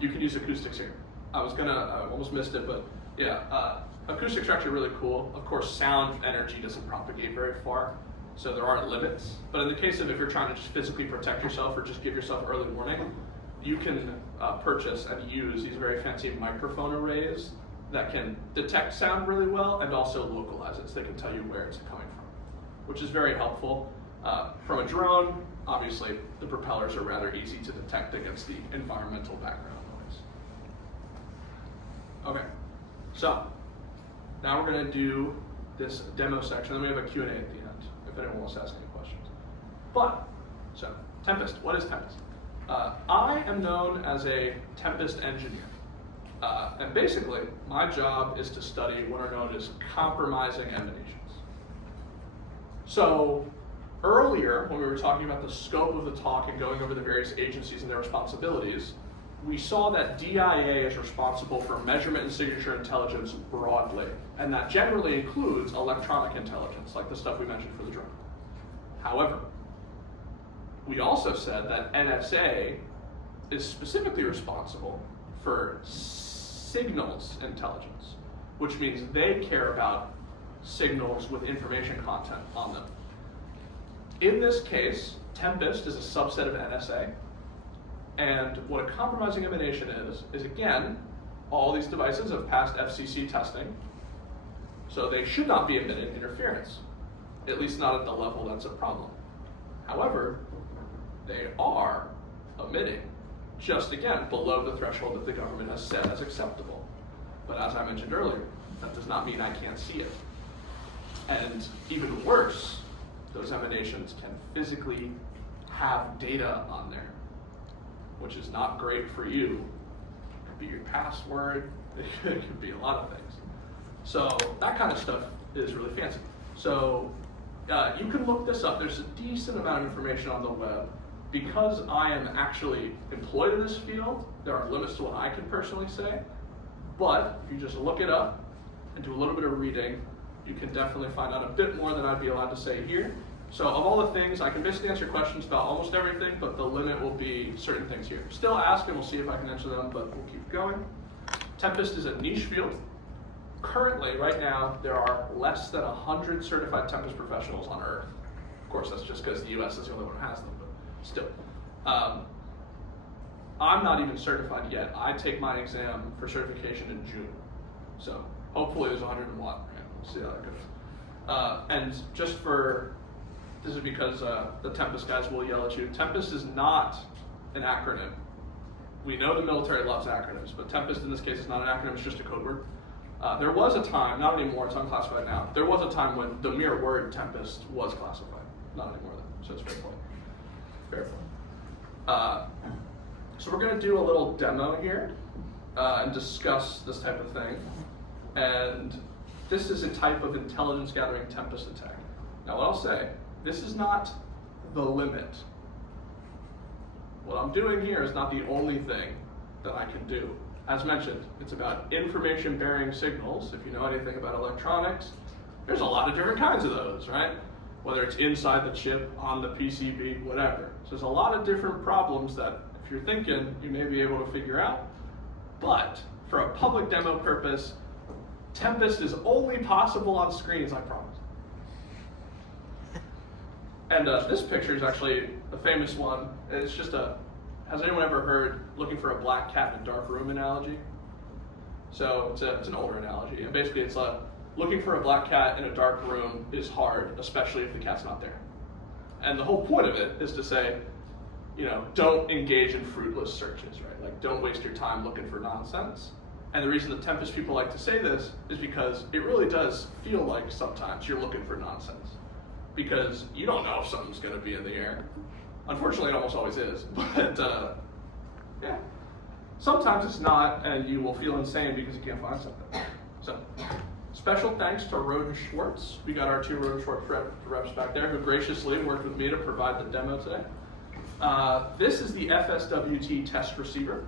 you can use acoustics here. I almost missed it, but yeah, acoustics are actually really cool. Of course, sound energy doesn't propagate very far, so there are limits. But in the case of if you're trying to just physically protect yourself or just give yourself early warning, you can purchase and use these very fancy microphone arrays that can detect sound really well and also localize it, so they can tell you where it's coming from, which is very helpful. From a drone, obviously, the propellers are rather easy to detect against the environmental background noise. Okay, so now we're going to do this demo section, then we have a Q&A at the end, if anyone wants to ask any questions. But, so, Tempest, what is Tempest? I am known as a Tempest engineer. And basically, my job is to study what are known as compromising emanations. So, earlier, when we were talking about the scope of the talk and going over the various agencies and their responsibilities, we saw that DIA is responsible for measurement and signature intelligence broadly, and that generally includes electronic intelligence, like the stuff we mentioned for the drone. However, we also said that NSA is specifically responsible for signals intelligence, which means they care about signals with information content on them. In this case, Tempest is a subset of NSA, and what a compromising emanation is again, all these devices have passed FCC testing, so they should not be emitting interference, at least not at the level that's a problem. However, they are emitting, just again, below the threshold that the government has set as acceptable. But as I mentioned earlier, that does not mean I can't see it. And even worse, those emanations can physically have data on there, which is not great for you. It could be your password, it could be a lot of things. So that kind of stuff is really fancy. So you can look this up. There's a decent amount of information on the web. Because I am actually employed in this field, there are limits to what I can personally say. But if you just look it up and do a little bit of reading, you can definitely find out a bit more than I'd be allowed to say here. So of all the things, I can basically answer questions about almost everything, but the limit will be certain things here. Still ask and we'll see if I can answer them, but we'll keep going. Tempest is a niche field. Currently, right now, there are less than 100 certified Tempest professionals on Earth. Of course, that's just because the US is the only one who has them, but still. I'm not even certified yet. I take my exam for certification in June. So hopefully there's 101. We'll see how that goes. And just for, this is because the Tempest guys will yell at you. Tempest is not an acronym. We know the military loves acronyms, but Tempest in this case is not an acronym, it's just a code word. There was a time, not anymore, it's unclassified now. There was a time when the mere word Tempest was classified. Not anymore though, so it's fair point. Fair point. So we're going to do a little demo here and discuss this type of thing. And this is a type of intelligence gathering Tempest attack. Now what I'll say, this is not the limit. What I'm doing here is not the only thing that I can do. As mentioned, it's about information bearing signals. If you know anything about electronics, there's a lot of different kinds of those, right? Whether it's inside the chip, on the PCB, whatever. So there's a lot of different problems that if you're thinking, you may be able to figure out. But for a public demo purpose, Tempest is only possible on screens, I promise. And this picture is actually a famous one. It's just has anyone ever heard looking for a black cat in a dark room analogy? So it's an older analogy. And basically it's looking for a black cat in a dark room is hard, especially if the cat's not there. And the whole point of it is to say, don't engage in fruitless searches, right? Like, don't waste your time looking for nonsense. And the reason the Tempest people like to say this is because it really does feel like sometimes you're looking for nonsense. Because you don't know if something's going to be in the air. Unfortunately, it almost always is. But, yeah. Sometimes it's not, and you will feel insane because you can't find something. So, special thanks to Roden Schwartz. We got our two Roden Schwartz reps back there who graciously worked with me to provide the demo today. This is the FSWT test receiver.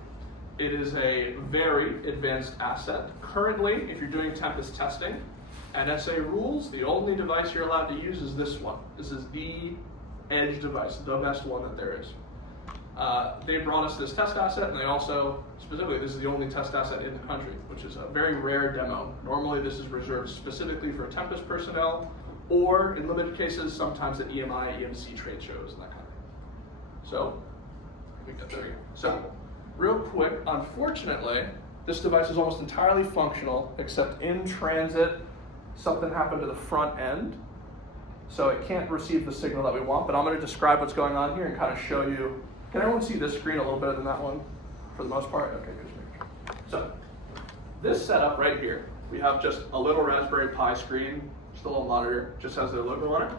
It is a very advanced asset. Currently, if you're doing Tempest testing, NSA rules, the only device you're allowed to use is this one. This is the edge device, the best one that there is. They brought us this test asset, and they also, specifically, this is the only test asset in the country, which is a very rare demo. Normally, this is reserved specifically for Tempest personnel, or in limited cases, sometimes at EMI, EMC trade shows, and that kind of thing. So, we got there. So, real quick, unfortunately, This device is almost entirely functional, except in transit, something happened to the front end. So it can't receive the signal that we want, but I'm going to describe what's going on here and kind of show you. Can everyone see this screen a little better than that one for the most part? Okay, good. So this setup right here, we have just a little Raspberry Pi screen, just a little monitor, just has their logo on it.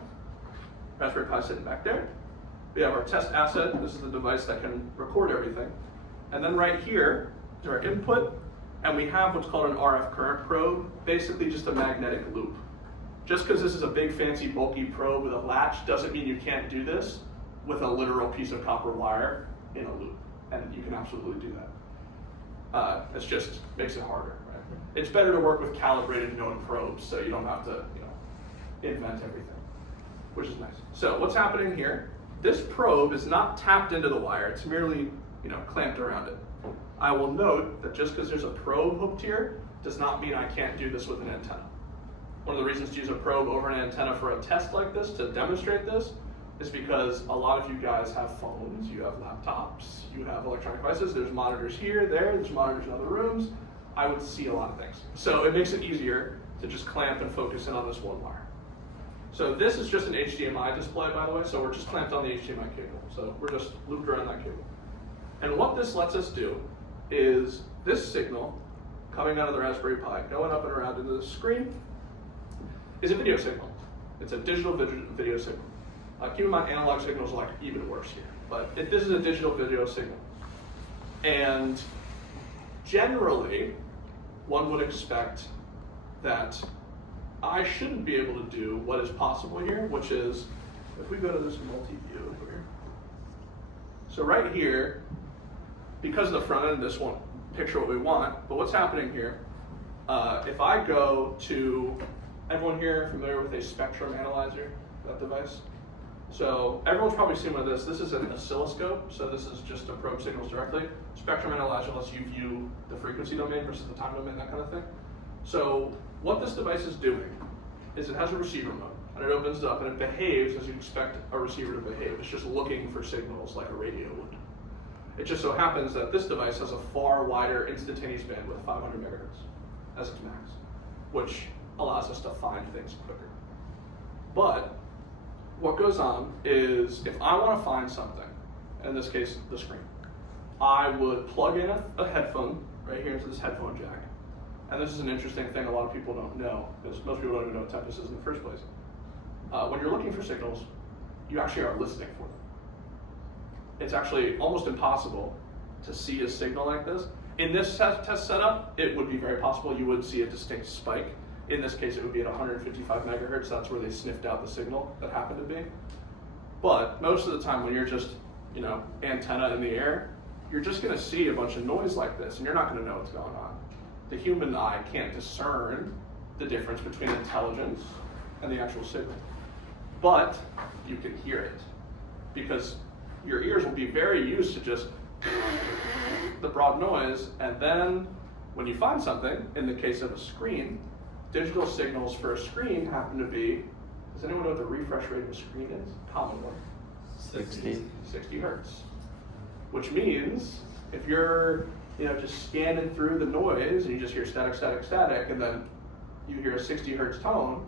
Raspberry Pi sitting back there. We have our test asset. This is the device that can record everything. And then right here is our input, and we have what's called an RF current probe, basically just a magnetic loop. Just because this is a big, fancy, bulky probe with a latch doesn't mean you can't do this with a literal piece of copper wire in a loop, and you can absolutely do that. It just makes it harder, right? It's better to work with calibrated, known probes, so you don't have to, invent everything, which is nice. So what's happening here? This probe is not tapped into the wire; it's merely, clamped around it. I will note that just because there's a probe hooked here does not mean I can't do this with an antenna. One of the reasons to use a probe over an antenna for a test like this, to demonstrate this, is because a lot of you guys have phones, you have laptops, you have electronic devices, there's monitors here, there's monitors in other rooms. I would see a lot of things. So it makes it easier to just clamp and focus in on this one wire. So this is just an HDMI display, by the way, so we're just clamped on the HDMI cable. So we're just looped around that cable. And what this lets us do is this signal coming out of the Raspberry Pi, going up and around into the screen, is a video signal. It's a digital video signal. Keep in mind, analog signals are like even worse here, but this is a digital video signal. And generally, one would expect that I shouldn't be able to do what is possible here, which is, if we go to this multi-view here. So right here, because of the front end, this won't picture what we want, but what's happening here, if I go to, everyone here familiar with a spectrum analyzer, that device? So everyone's probably seen one of this. This is an oscilloscope, so this is just to probe signals directly. Spectrum analyzer lets you view the frequency domain versus the time domain, that kind of thing. So what this device is doing is it has a receiver mode, and it opens it up, and it behaves as you'd expect a receiver to behave. It's just looking for signals like a radio would. It just so happens that this device has a far wider instantaneous bandwidth, 500 megahertz, as its max, which allows us to find things quicker. But what goes on is, if I want to find something, in this case, the screen, I would plug in a headphone right here into this headphone jack. And this is an interesting thing a lot of people don't know, because most people don't even know what type this is in the first place. When you're looking for signals, you actually are listening for them. It's actually almost impossible to see a signal like this. In this test setup, it would be very possible you would see a distinct spike. In this case, it would be at 155 megahertz. That's where they sniffed out the signal that happened to be. But most of the time when you're just, antenna in the air, you're just gonna see a bunch of noise like this, and you're not gonna know what's going on. The human eye can't discern the difference between intelligence and the actual signal. But you can hear it, because your ears will be very used to just the broad noise, and then when you find something, in the case of a screen, digital signals for a screen happen to be, does anyone know what the refresh rate of a screen is? Common one. 60 hertz. Which means if you're just scanning through the noise and you just hear static, static, static, and then you hear a 60 hertz tone,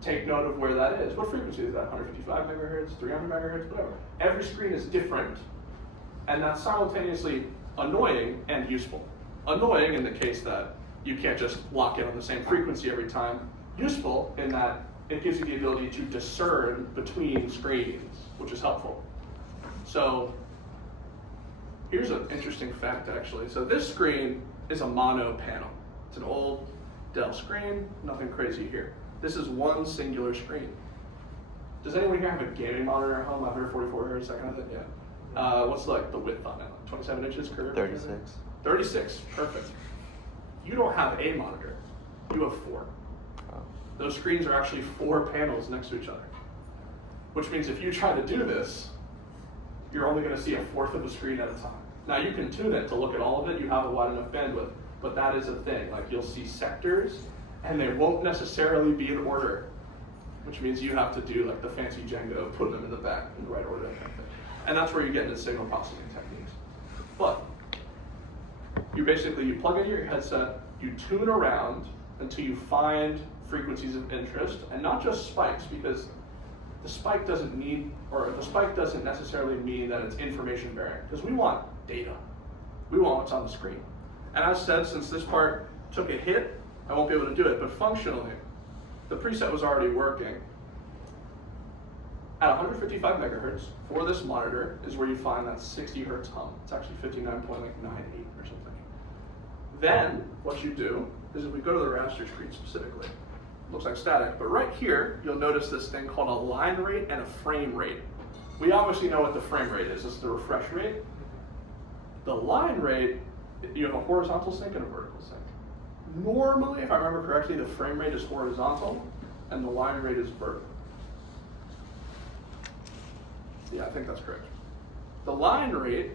take note of where that is. What frequency is that? 155 megahertz, 300 megahertz, whatever. Every screen is different, and that's simultaneously annoying and useful. Annoying in the case that you can't just lock in on the same frequency every time. Useful in that it gives you the ability to discern between screens, which is helpful. So here's an interesting fact, actually. So this screen is a mono panel. It's an old Dell screen, nothing crazy here. This is one singular screen. Does anyone here have a gaming monitor at home, 144 hertz, that kind of thing? Yeah. What's like the width on it? 27 inches curved? 36. 36, perfect. You don't have a monitor, you have 4. Oh. Those screens are actually 4 panels next to each other. Which means if you try to do this, you're only gonna see a fourth of the screen at a time. Now you can tune it to look at all of it, you have a wide enough bandwidth, but that is a thing. Like you'll see sectors, and they won't necessarily be in order, which means you have to do like the fancy Django, put them in the back in the right order, that kind of thing. And that's where you get into signal processing techniques. But you plug in your headset, you tune around until you find frequencies of interest, and not just spikes, because the spike doesn't necessarily mean that it's information bearing, because we want data. We want what's on the screen. And as said, since this part took a hit, I won't be able to do it, but functionally, the preset was already working. At 155 megahertz, for this monitor, is where you find that 60 hertz hum. It's actually 59.98 or something. Then, what you do is if we go to the raster screen specifically, looks like static, but right here, you'll notice this thing called a line rate and a frame rate. We obviously know what the frame rate is. It's the refresh rate. The line rate, you have a horizontal sync and a vertical sync. Normally, if I remember correctly, the frame rate is horizontal and the line rate is vertical. Yeah, I think that's correct. The line rate,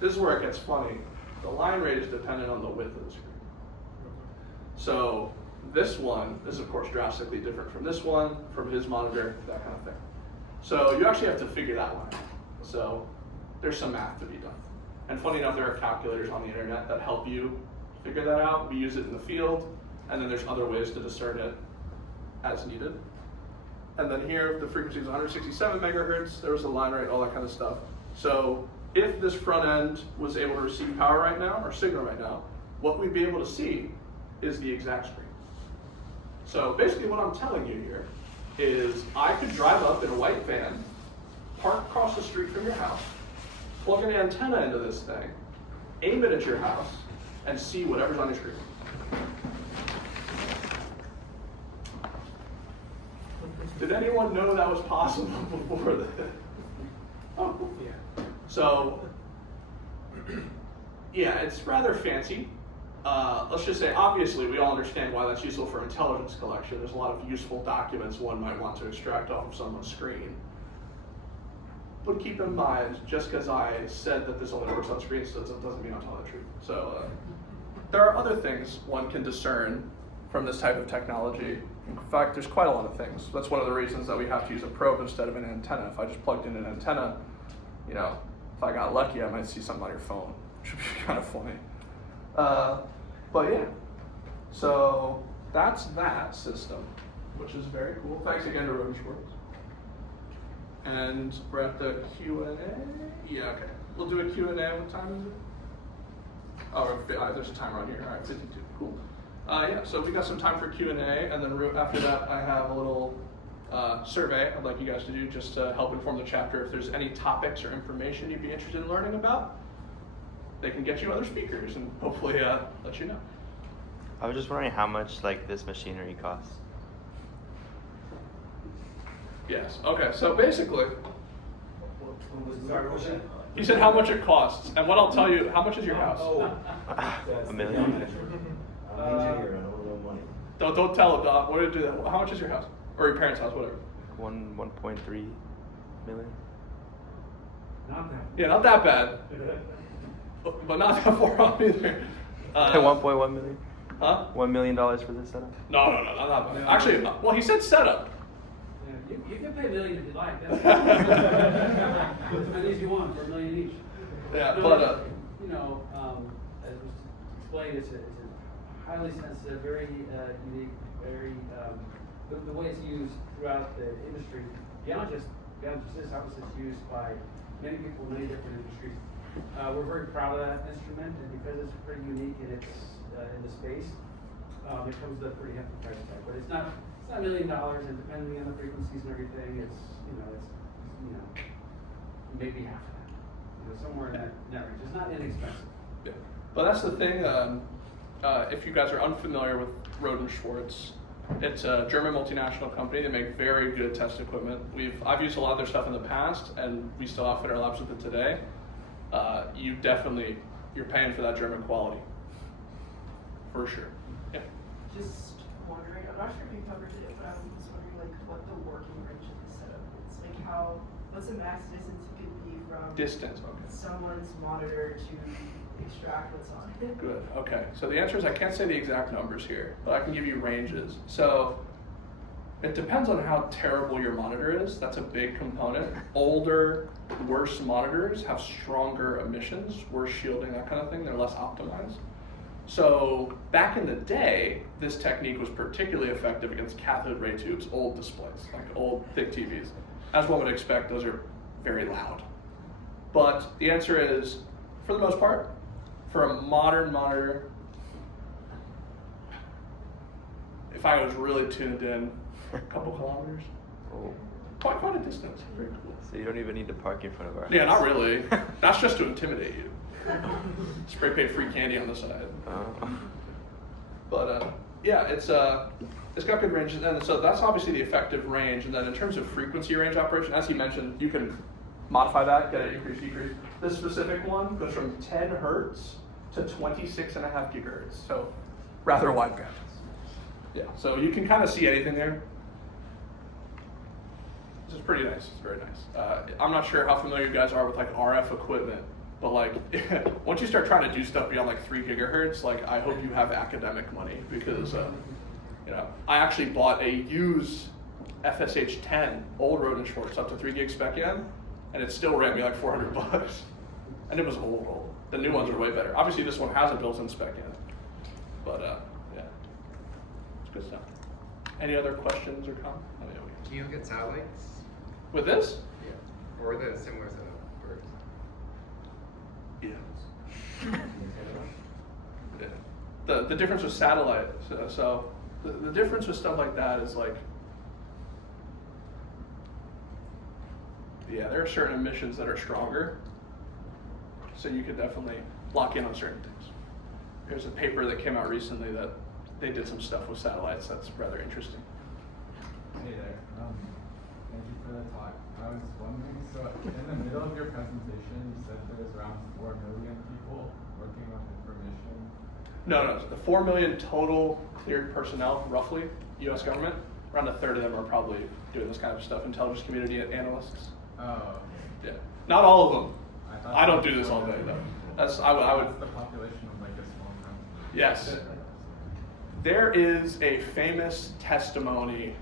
this is where it gets funny. The line rate is dependent on the width of the screen. So this one is of course drastically different from this one, from his monitor, that kind of thing. So you actually have to figure that one out. So there's some math to be done. And funny enough, there are calculators on the internet that help you figure that out. We use it in the field, and then there's other ways to discern it as needed. And then here, the frequency is 167 megahertz, there was a line rate, all that kind of stuff. So if this front end was able to receive power right now, or signal right now, what we'd be able to see is the exact screen. So basically what I'm telling you here is I could drive up in a white van, park across the street from your house, plug an antenna into this thing, aim it at your house, and see whatever's on your screen. Did anyone know that was possible before this? Oh, cool. Yeah. So, yeah, it's rather fancy. Let's just say, obviously, we all understand why that's useful for intelligence collection. There's a lot of useful documents one might want to extract off of someone's screen. But keep in mind, just because I said that this only works on screens doesn't mean I'm telling the truth. So, there are other things one can discern from this type of technology. In fact, there's quite a lot of things. That's one of the reasons that we have to use a probe instead of an antenna. If I just plugged in an antenna, you know, if I got lucky, I might see something on your phone, which would be kind of funny. But yeah, so that's that system, which is very cool. Thanks again to Roden Schwartz. And we're at the Q&A. Yeah, okay. We'll do a Q&A. What time is it? Oh, there's a timer on here. All right, 52. Cool. Yeah, so we got some time for Q&A, and then after that, I have a little survey I'd like you guys to do just to help inform the chapter. If there's any topics or information you'd be interested in learning about, they can get you other speakers and hopefully let you know. I was just wondering how much this machinery costs. Yes. Okay. So basically, Sorry, what was that? he said how much it costs, and what I'll tell you, how much is your house? $1 million? I'm an engineer, I don't know money. Don't tell him, Doc. What did you do that? How much is your house or your parents' house, whatever? 1.3 million. Not that. Yeah, not that bad, but not that far off either. 1.1 million. Huh? $1 million for this setup. No, not that bad. Actually, well, he said setup. Yeah, you can pay $1 million if you like. That's as many as you want for $1 million each. Yeah, No, but you know, as was explained, it's a highly sensitive, very unique, very the way it's used throughout the industry. Beyond just this, obviously it's used by many people in many different industries. We're very proud of that instrument, and because it's pretty unique in its in the space, it comes with a pretty hefty price tag. But it's not $1 million, and depending on the frequencies and everything, it's maybe half of that. Somewhere in that range. It's not inexpensive. yeah. But that's the thing. If you guys are unfamiliar with Roden Schwartz, it's a German multinational company. They make very good test equipment. I've used a lot of their stuff in the past, and we still outfit our labs with it today. You're paying for that German quality, for sure. Yeah. Just wondering, I'm not sure if you covered it, but I'm just wondering what the working range of the setup is. What's the max distance it could be from Distance. Okay. someone's monitor to extract what's on it? Good. Okay. So the answer is I can't say the exact numbers here, but I can give you ranges. So It depends on how terrible your monitor is. That's a big component. Older, worse monitors have stronger emissions, worse shielding, that kind of thing. They're less optimized. So back in the day, this technique was particularly effective against cathode ray tubes, old displays, like old thick TVs. As one would expect, those are very loud. But the answer is, for the most part, for a modern monitor, if I was really tuned in, a couple kilometers, Oh. quite a distance. Very cool. So you don't even need to park in front of our Yeah, house. not really. That's just to intimidate you. Spray paint free candy on the side. Oh. But yeah, it's got good range, and so that's obviously the effective range. And then in terms of frequency range operation, as he mentioned, you can modify that, get an increase, decrease. This specific one goes from 10 hertz to 26.5 gigahertz, so rather wide band. Yeah, so you can kind of see anything there. This is pretty nice. It's very nice. I'm not sure how familiar you guys are with like RF equipment, but like once you start trying to do stuff beyond like 3 gigahertz, like I hope you have academic money because you know, I actually bought a used FSH 10 old Roden Schwartz up to 3 gig spec in, and it still ran me like $400, and it was old. The new ones are way better. Obviously, this one has a built-in spec in it, but yeah, it's good stuff. Any other questions or comments? Oh, yeah, we- Do you get satellites? With this? Yeah. Or the similar setup? Or... Yeah. Yeah. The difference with satellite, so the difference with stuff like that is like, yeah, there are certain emissions that are stronger, so you could definitely lock in on certain things. There's a paper that came out recently that they did some stuff with satellites that's rather interesting. Hey there. Thank you for the talk. I was wondering, so in the middle of your presentation, you said there was around 4 million people working on information. No, the 4 million total cleared personnel, roughly, U.S. government. Around a third of them are probably doing this kind of stuff, intelligence community analysts. Oh. Yeah, not all of them. thought I don't there do was this all 4 day million though. people. That's I would. That's the population of like a small country. Yes. There is a famous testimony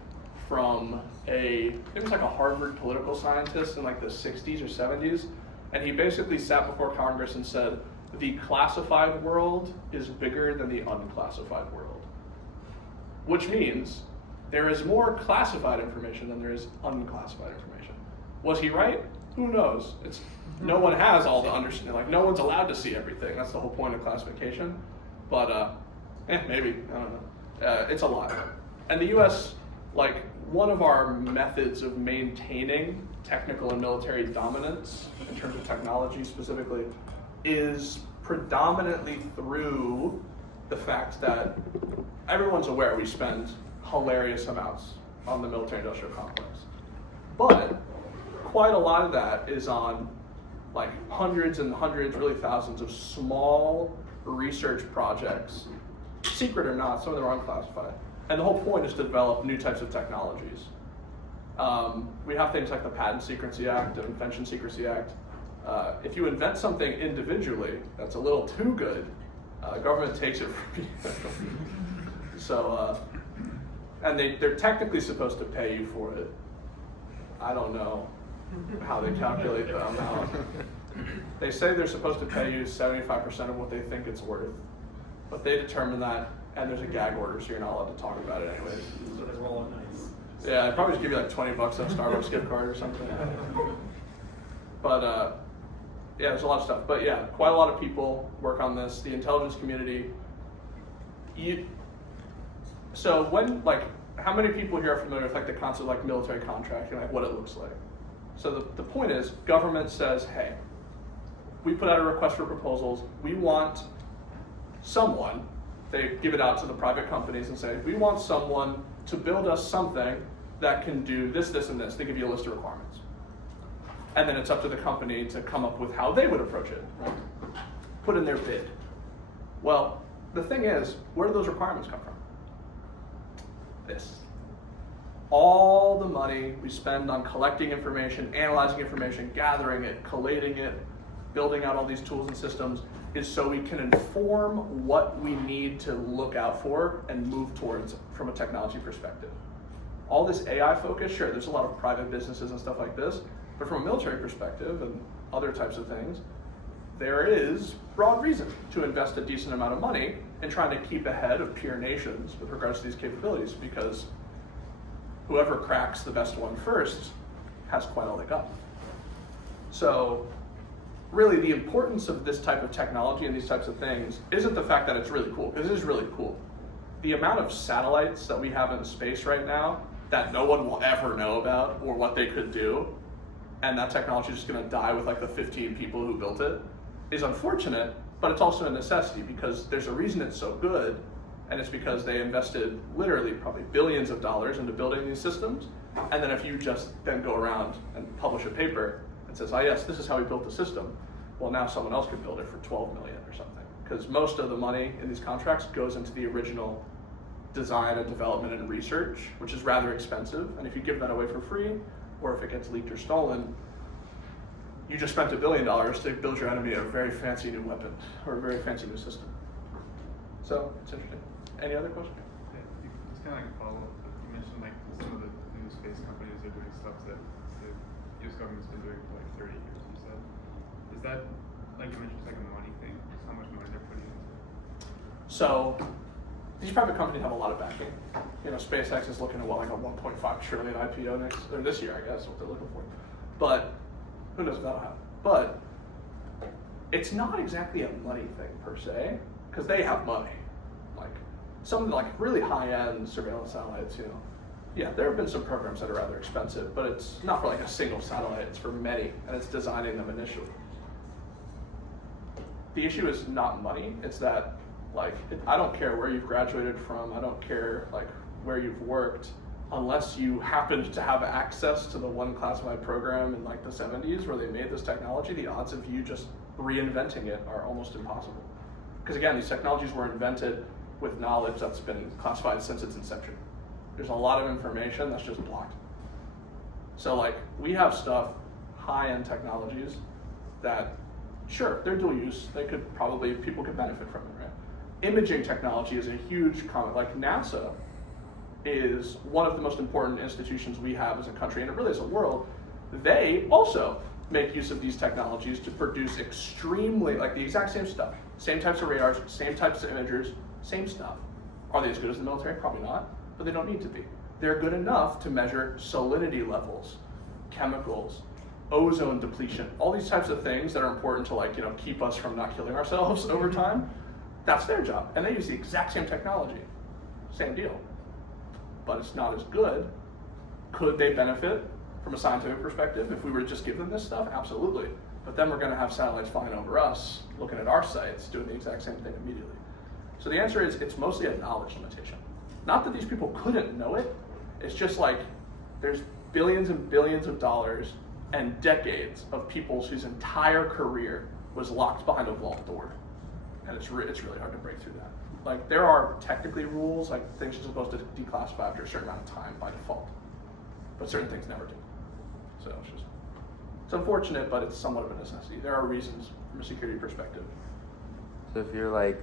from it was like a Harvard political scientist in like the 60s or 70s, and he basically sat before Congress and said, the classified world is bigger than the unclassified world. Which means there is more classified information than there is unclassified information. Was he right? Who knows? No one has all the understanding, like no one's allowed to see everything. That's the whole point of classification. But maybe, I don't know. It's a lot. And the US, like one of our methods of maintaining technical and military dominance in terms of technology specifically is predominantly through the fact that everyone's aware we spend hilarious amounts on the military-industrial complex. But quite a lot of that is on like hundreds and hundreds, really thousands of small research projects, secret or not, some of them are unclassified. And the whole point is to develop new types of technologies. We have things like the Patent Secrecy Act, the Invention Secrecy Act. If you invent something individually that's a little too good, the government takes it from you. So, and they're technically supposed to pay you for it. I don't know how they calculate the amount. They say they're supposed to pay you 75% of what they think it's worth, but they determine that, and there's a gag order, so you're not allowed to talk about it anyways. So they're rolling nice. Yeah, I'd probably just give you like $20 on a Starbucks gift card or something. But yeah, there's a lot of stuff. But yeah, quite a lot of people work on this. The intelligence community. So when how many people here are familiar with like the concept of like military contracting, like what it looks like? So the point is, government says, hey, we put out a request for proposals. We want someone. They give it out to the private companies and say, we want someone to build us something that can do this, this, and this. They give you a list of requirements. And then it's up to the company to come up with how they would approach it, right? Put in their bid. Well, the thing is, where do those requirements come from? This. All the money we spend on collecting information, analyzing information, gathering it, collating it, building out all these tools and systems is so we can inform what we need to look out for and move towards from a technology perspective. all this AI focus, sure, there's a lot of private businesses and stuff like this, but from a military perspective and other types of things, there is broad reason to invest a decent amount of money in trying to keep ahead of peer nations with regards to these capabilities, because whoever cracks the best one first has quite a leg up. So really the importance of this type of technology and these types of things isn't the fact that it's really cool, because it is really cool. The amount of satellites that we have in space right now that no one will ever know about or what they could do, and that technology is just gonna die with like the 15 people who built it, is unfortunate, but it's also a necessity, because there's a reason it's so good, and it's because they invested literally probably billions of dollars into building these systems. And then if you just then go around and publish a paper that says, oh yes, this is how we built the system, well now someone else could build it for 12 million or something. Because most of the money in these contracts goes into the original design and development and research, which is rather expensive. And if you give that away for free, or if it gets leaked or stolen, you just spent $1 billion to build your enemy a very fancy new weapon or a very fancy new system. So it's interesting. Any other questions? Yeah, just kind of like a follow-up. You mentioned like some of the new space companies are doing stuff that the U.S. government's been doing for like 30 years. You said, is that like you mentioned, like a money thing? Just how much money they're putting into it? So these private companies have a lot of backing. You know, SpaceX is looking at what, like a 1.5 trillion IPO this year, I guess, what they're looking for. But who knows if that'll happen? But it's not exactly a money thing per se, because they have money. Like some like really high-end surveillance satellites, you know. Yeah, there have been some programs that are rather expensive, but it's not for like a single satellite, it's for many, and it's designing them initially. The issue is not money, it's that like, I don't care where you've graduated from, I don't care like where you've worked, unless you happened to have access to the one classified program in like the 70s where they made this technology, the odds of you just reinventing it are almost impossible. Because again, these technologies were invented with knowledge that's been classified since its inception. There's a lot of information that's just blocked. So like, we have stuff, high-end technologies that, sure, they're dual use, people could benefit from it, right? Imaging technology is a huge comment. Like NASA is one of the most important institutions we have as a country, and it really as a world. They also make use of these technologies to produce extremely, like the exact same stuff. Same types of radars, same types of imagers, same stuff. Are they as good as the military? Probably not, but they don't need to be. They're good enough to measure salinity levels, chemicals, ozone depletion, all these types of things that are important to like, you know, keep us from not killing ourselves over time. That's their job, and they use the exact same technology. Same deal. But it's not as good. Could they benefit from a scientific perspective if we were to just give them this stuff? Absolutely. But then we're going to have satellites flying over us, looking at our sites, doing the exact same thing immediately. So the answer is it's mostly a knowledge limitation. Not that these people couldn't know it, it's just like there's billions and billions of dollars and decades of people whose entire career was locked behind a vault door. And it's really hard to break through that. Like there are technically rules, like things are supposed to declassify after a certain amount of time by default, but certain things never do. So it's unfortunate, but it's somewhat of a necessity. There are reasons from a security perspective. So if you're like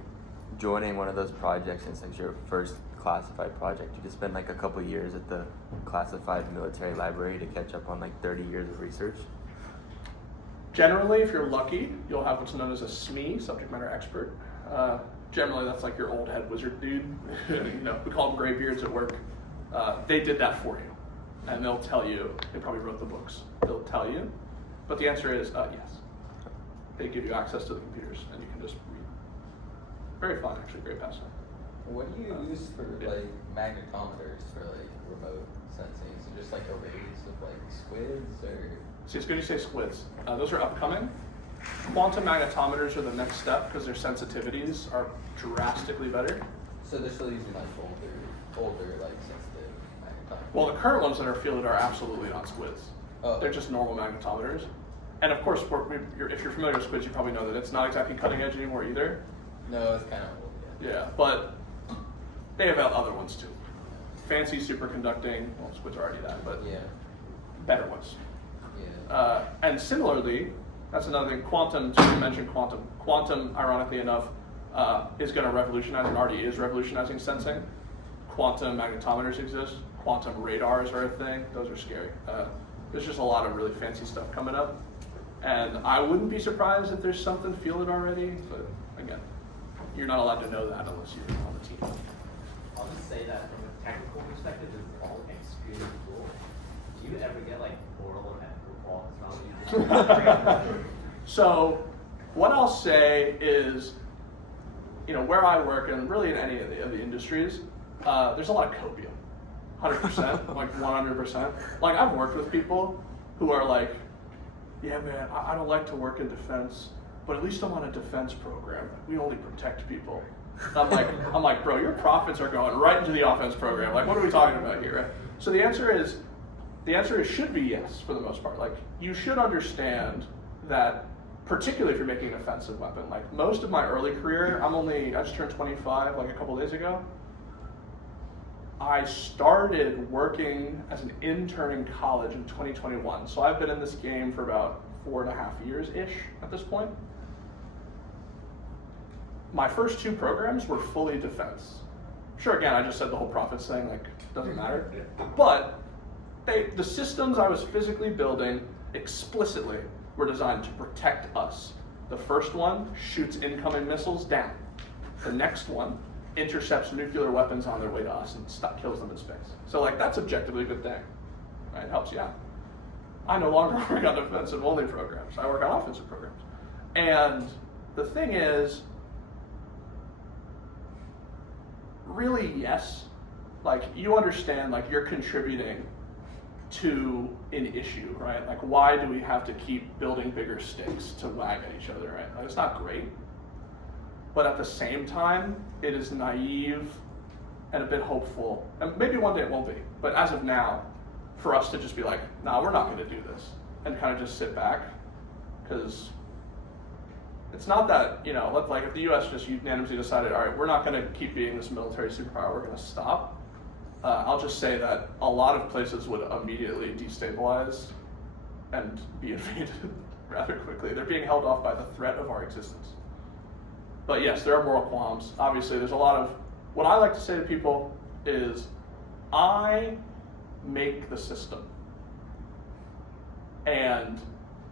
joining one of those projects and it's like your first classified project, you could spend like a couple years at the classified military library to catch up on like 30 years of research? Generally, if you're lucky, you'll have what's known as a SME, subject matter expert. Generally, that's like your old head wizard dude. You know, we call them graybeards at work. They did that for you, and they'll tell you. They probably wrote the books. They'll tell you, but the answer is yes. They give you access to the computers, and you can just read. Very fun, actually. Great pastime. What do you use for like magnetometers for like remote sensing? So just like arrays of like squids or? See, it's good you say squids. Those are upcoming. Quantum magnetometers are the next step because their sensitivities are drastically better. So they're still using like older like sensitive magnetometers? Well, the current ones that are fielded are absolutely not squids. Oh. They're just normal magnetometers. And of course, if you're familiar with squids, you probably know that it's not exactly cutting edge anymore either. No, it's kind of old, yeah. Yeah, but they have other ones too. Fancy superconducting, well, squids are already that, but yeah. Better ones. Yeah. And similarly, that's another thing, quantum, so you mentioned quantum. Quantum, ironically enough, is going to revolutionize, and already is revolutionizing sensing. Quantum magnetometers exist. quantum radars are a thing. Those are scary. There's just a lot of really fancy stuff coming up. And I wouldn't be surprised if there's something fielded already, but again, you're not allowed to know that unless you're on the team. I'll just say that from a technical perspective, it's all extremely cool. Do you ever get like oral and ethical quality? So what I'll say is, where I work and really in any of the industries, there's a lot of copium. 100%, like 100%. Like I've worked with people who are like, yeah man, I don't like to work in defense, but at least I'm on a defense program. We only protect people. I'm like, bro, your profits are going right into the offense program. Like, what are we talking about here? Right? So the answer is should be yes for the most part. Like, you should understand that, particularly if you're making an offensive weapon. Like most of my early career, I just turned 25 like a couple days ago. I started working as an intern in college in 2021. So I've been in this game for about 4.5 years-ish at this point. My first 2 programs were fully defense. Sure, again, I just said the whole profits thing, like, doesn't matter. But the systems I was physically building explicitly were designed to protect us. The first one shoots incoming missiles down. The next one intercepts nuclear weapons on their way to us and kills them in space. So like that's objectively a good thing, right? It helps you out. I no longer work on defensive only programs. I work on offensive programs. And the thing is, really yes, like you understand like you're contributing to an issue, right? Like why do we have to keep building bigger sticks to wag at each other, right? Like, it's not great. But at the same time, it is naive and a bit hopeful. And maybe one day it won't be. But as of now, for us to just be like, nah, we're not going to do this. And kind of just sit back. Because it's not that, like if the US just unanimously decided, all right, we're not going to keep being this military superpower, we're going to stop. I'll just say that a lot of places would immediately destabilize and be invaded rather quickly. They're being held off by the threat of our existence. But yes, there are moral qualms. Obviously, there's a lot of, what I like to say to people is, I make the system. And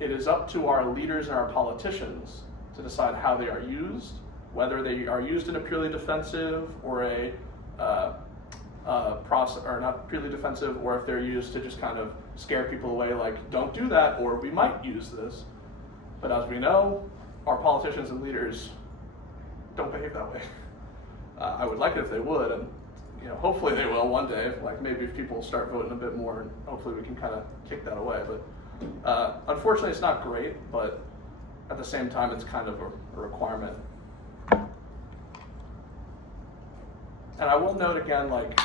it is up to our leaders and our politicians to decide how they are used, whether they are used in a purely defensive or or not purely defensive, or if they're used to just kind of scare people away, like, don't do that, or we might use this. But as we know, our politicians and leaders don't behave that way. I would like it if they would, and hopefully they will one day. Like maybe if people start voting a bit more, and hopefully we can kind of kick that away. But unfortunately, it's not great. But at the same time, it's kind of a requirement. And I will note again, like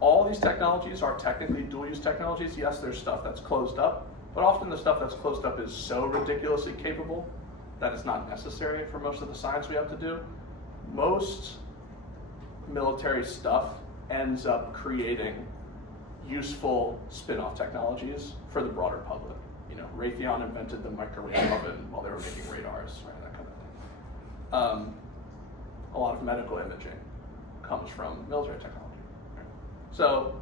all these technologies are technically dual-use technologies. Yes, there's stuff that's closed up, but often the stuff that's closed up is so ridiculously capable that it's not necessary for most of the science we have to do. Most military stuff ends up creating useful spin-off technologies for the broader public. Raytheon invented the microwave oven while they were making radars, right? That kind of thing. A lot of medical imaging comes from military technology. Right? So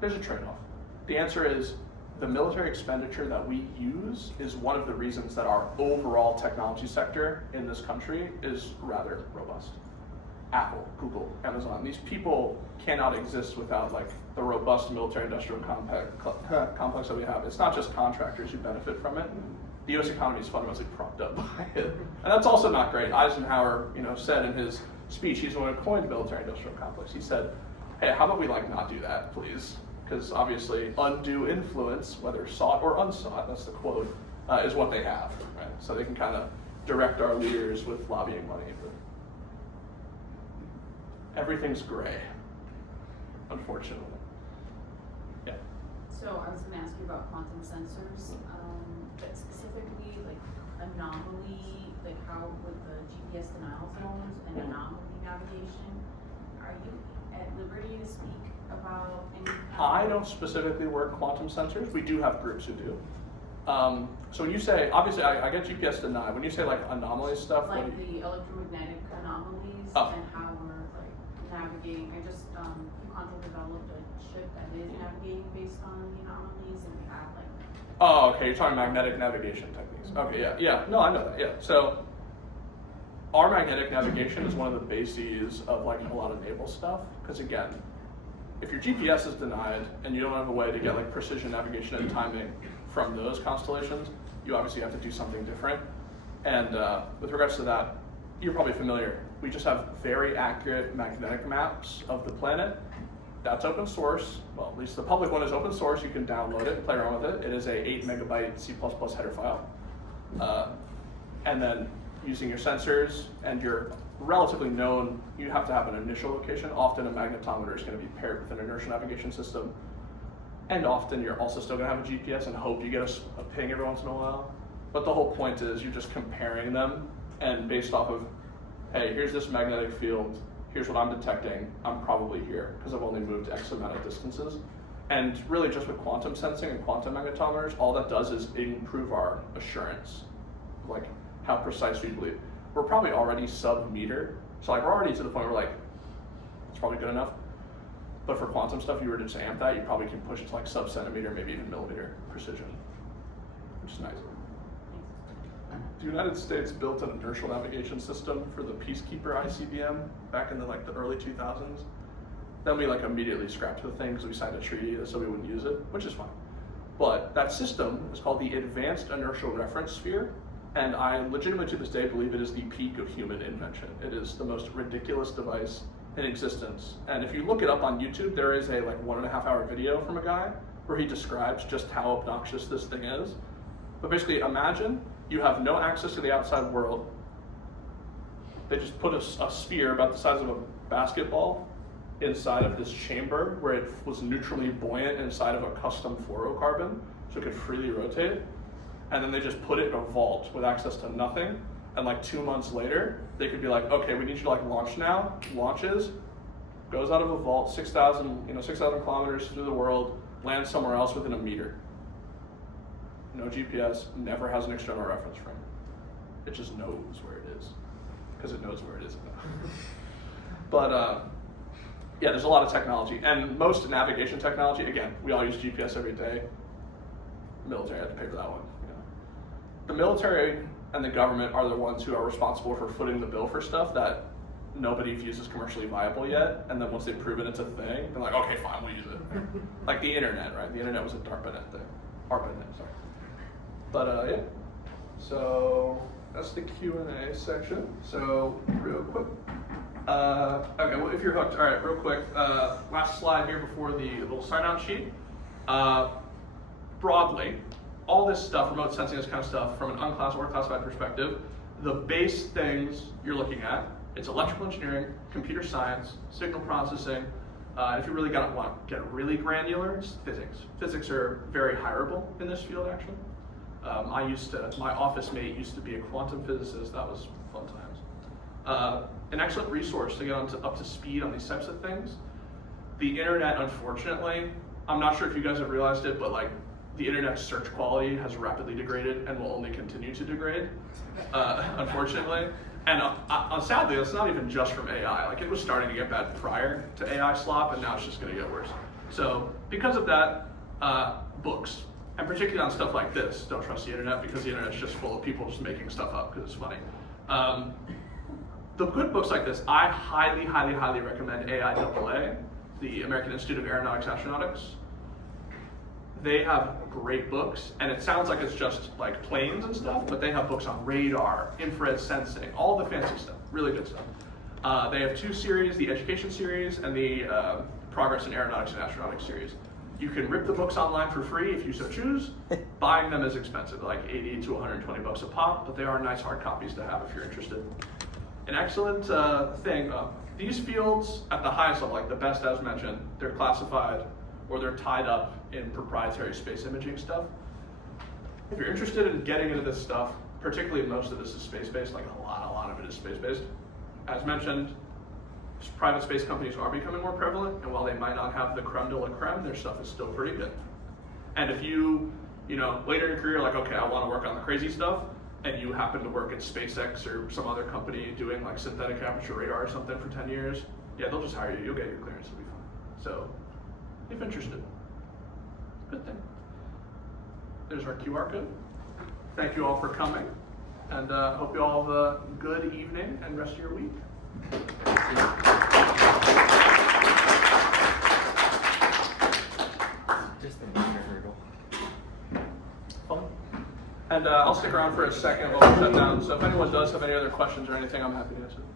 there's a trade-off. The answer is, the military expenditure that we use is one of the reasons that our overall technology sector in this country is rather robust. Apple, Google, Amazon, these people cannot exist without like the robust military-industrial complex that we have. It's not just contractors who benefit from it. The U.S. economy is fundamentally propped up by it. And that's also not great. Eisenhower, said in his speech, he's the one who coined the military-industrial complex. He said, hey, how about we not do that, please? Because obviously undue influence, whether sought or unsought, that's the quote, is what they have, right? So they can kind of direct our leaders with lobbying money. But everything's gray, unfortunately. Yeah. So I was going to ask you about quantum sensors, but specifically like anomaly, like how with the GPS denial zones and anomaly navigation, are you at liberty to speak about any? I don't specifically work quantum sensors. We do have groups who do. So when you say, obviously I get GPS denied. When you say like anomaly stuff, like the electromagnetic anomalies and how we're like navigating, Quantum developed a chip that is navigating based on the anomalies, and we have like. Oh, okay, you're talking magnetic navigation techniques. Okay, yeah, no, I know that, yeah. So, our magnetic navigation is one of the bases of like a lot of naval stuff, because again, if your GPS is denied and you don't have a way to get like precision navigation and timing from those constellations, you obviously have to do something different. And with regards to that, you're probably familiar. We just have very accurate magnetic maps of the planet. That's open source. Well, at least the public one is open source. You can download it and play around with it. It is a 8 megabyte C++ header file. And then using your sensors and your relatively known, you have to have an initial location. Often a magnetometer is going to be paired with an inertial navigation system. And often you're also still going to have a GPS and hope you get a ping every once in a while. But the whole point is you're just comparing them, and based off of, hey, here's this magnetic field, here's what I'm detecting, I'm probably here, because I've only moved X amount of distances. And really just with quantum sensing and quantum magnetometers, all that does is improve our assurance, like how precise we believe. We're probably already sub-meter, so like we're already to the point where like, it's probably good enough. But for quantum stuff, you were to just amp that, you probably can push it to like sub-centimeter, maybe even millimeter precision, which is nice. The United States built an inertial navigation system for the Peacekeeper ICBM back in the early 2000s. Then we immediately scrapped the thing because we signed a treaty so we wouldn't use it, which is fine. But that system is called the Advanced Inertial Reference Sphere, and I legitimately to this day believe it is the peak of human invention. It is the most ridiculous device in existence. And if you look it up on YouTube, there is a 1.5 hour video from a guy where he describes just how obnoxious this thing is. But basically imagine you have no access to the outside world. They just put a sphere about the size of a basketball inside of this chamber where it was neutrally buoyant inside of a custom fluorocarbon, so it could freely rotate. And then they just put it in a vault with access to nothing. And 2 months later, they could be like, okay, we need you to launch now. Launches, goes out of a vault, 6,000 kilometers through the world, lands somewhere else within a meter. No GPS, never has an external reference frame. It just knows where it is, because it knows where it is. But yeah, there's a lot of technology, and most navigation technology, again, we all use GPS every day. The military had to pay for that one. The military and the government are the ones who are responsible for footing the bill for stuff that nobody views as commercially viable yet, and then once they've proven it's a thing, they're like, okay, fine, we'll use it. Like the internet, right? The internet was a DARPANET thing. ARPANET, sorry. But yeah, so that's the Q&A section. So real quick, okay, well if you're hooked, all right, real quick, last slide here before the little sign-out sheet. Broadly, all this stuff, remote sensing, this kind of stuff, from an unclassified or classified perspective, the base things you're looking at, it's electrical engineering, computer science, signal processing, and if you really want to get really granular, it's physics. Physics are very hireable in this field, actually. My office mate used to be a quantum physicist. That was fun times. An excellent resource to get up to speed on these types of things. The internet, unfortunately, I'm not sure if you guys have realized it, but the internet's search quality has rapidly degraded and will only continue to degrade, unfortunately. And sadly, that's not even just from AI. It was starting to get bad prior to AI slop, and now it's just going to get worse. So because of that, books. And particularly on stuff like this, don't trust the internet, because the internet's just full of people just making stuff up because it's funny. The good books like this, I highly, highly, highly recommend AIAA, the American Institute of Aeronautics Astronautics. They have great books, and it sounds like it's just planes and stuff, but they have books on radar, infrared sensing, all the fancy stuff, really good stuff. They have 2 series, the Education series and the Progress in Aeronautics and Astronautics series. You can rip the books online for free if you so choose. Buying them is expensive, like 80 to 120 bucks a pop, but they are nice hard copies to have if you're interested. An excellent thing, these fields at the highest level, the best as mentioned, they're classified or they're tied up in proprietary space imaging stuff. If you're interested in getting into this stuff, particularly most of this is space-based, a lot of it is space-based. As mentioned, private space companies are becoming more prevalent, and while they might not have the creme de la creme, their stuff is still pretty good. And if you later in your career, okay, I want to work on the crazy stuff, and you happen to work at SpaceX or some other company doing synthetic aperture radar or something for 10 years, Yeah, they'll just hire you. You'll get your clearance. It'll be fine. So, if interested, good thing. There's our QR code. Thank you all for coming, and hope you all have a good evening and rest of your week. Just a minor hurdle. Fun. And I'll stick around for a second while we shut down. So if anyone does have any other questions or anything, I'm happy to answer them.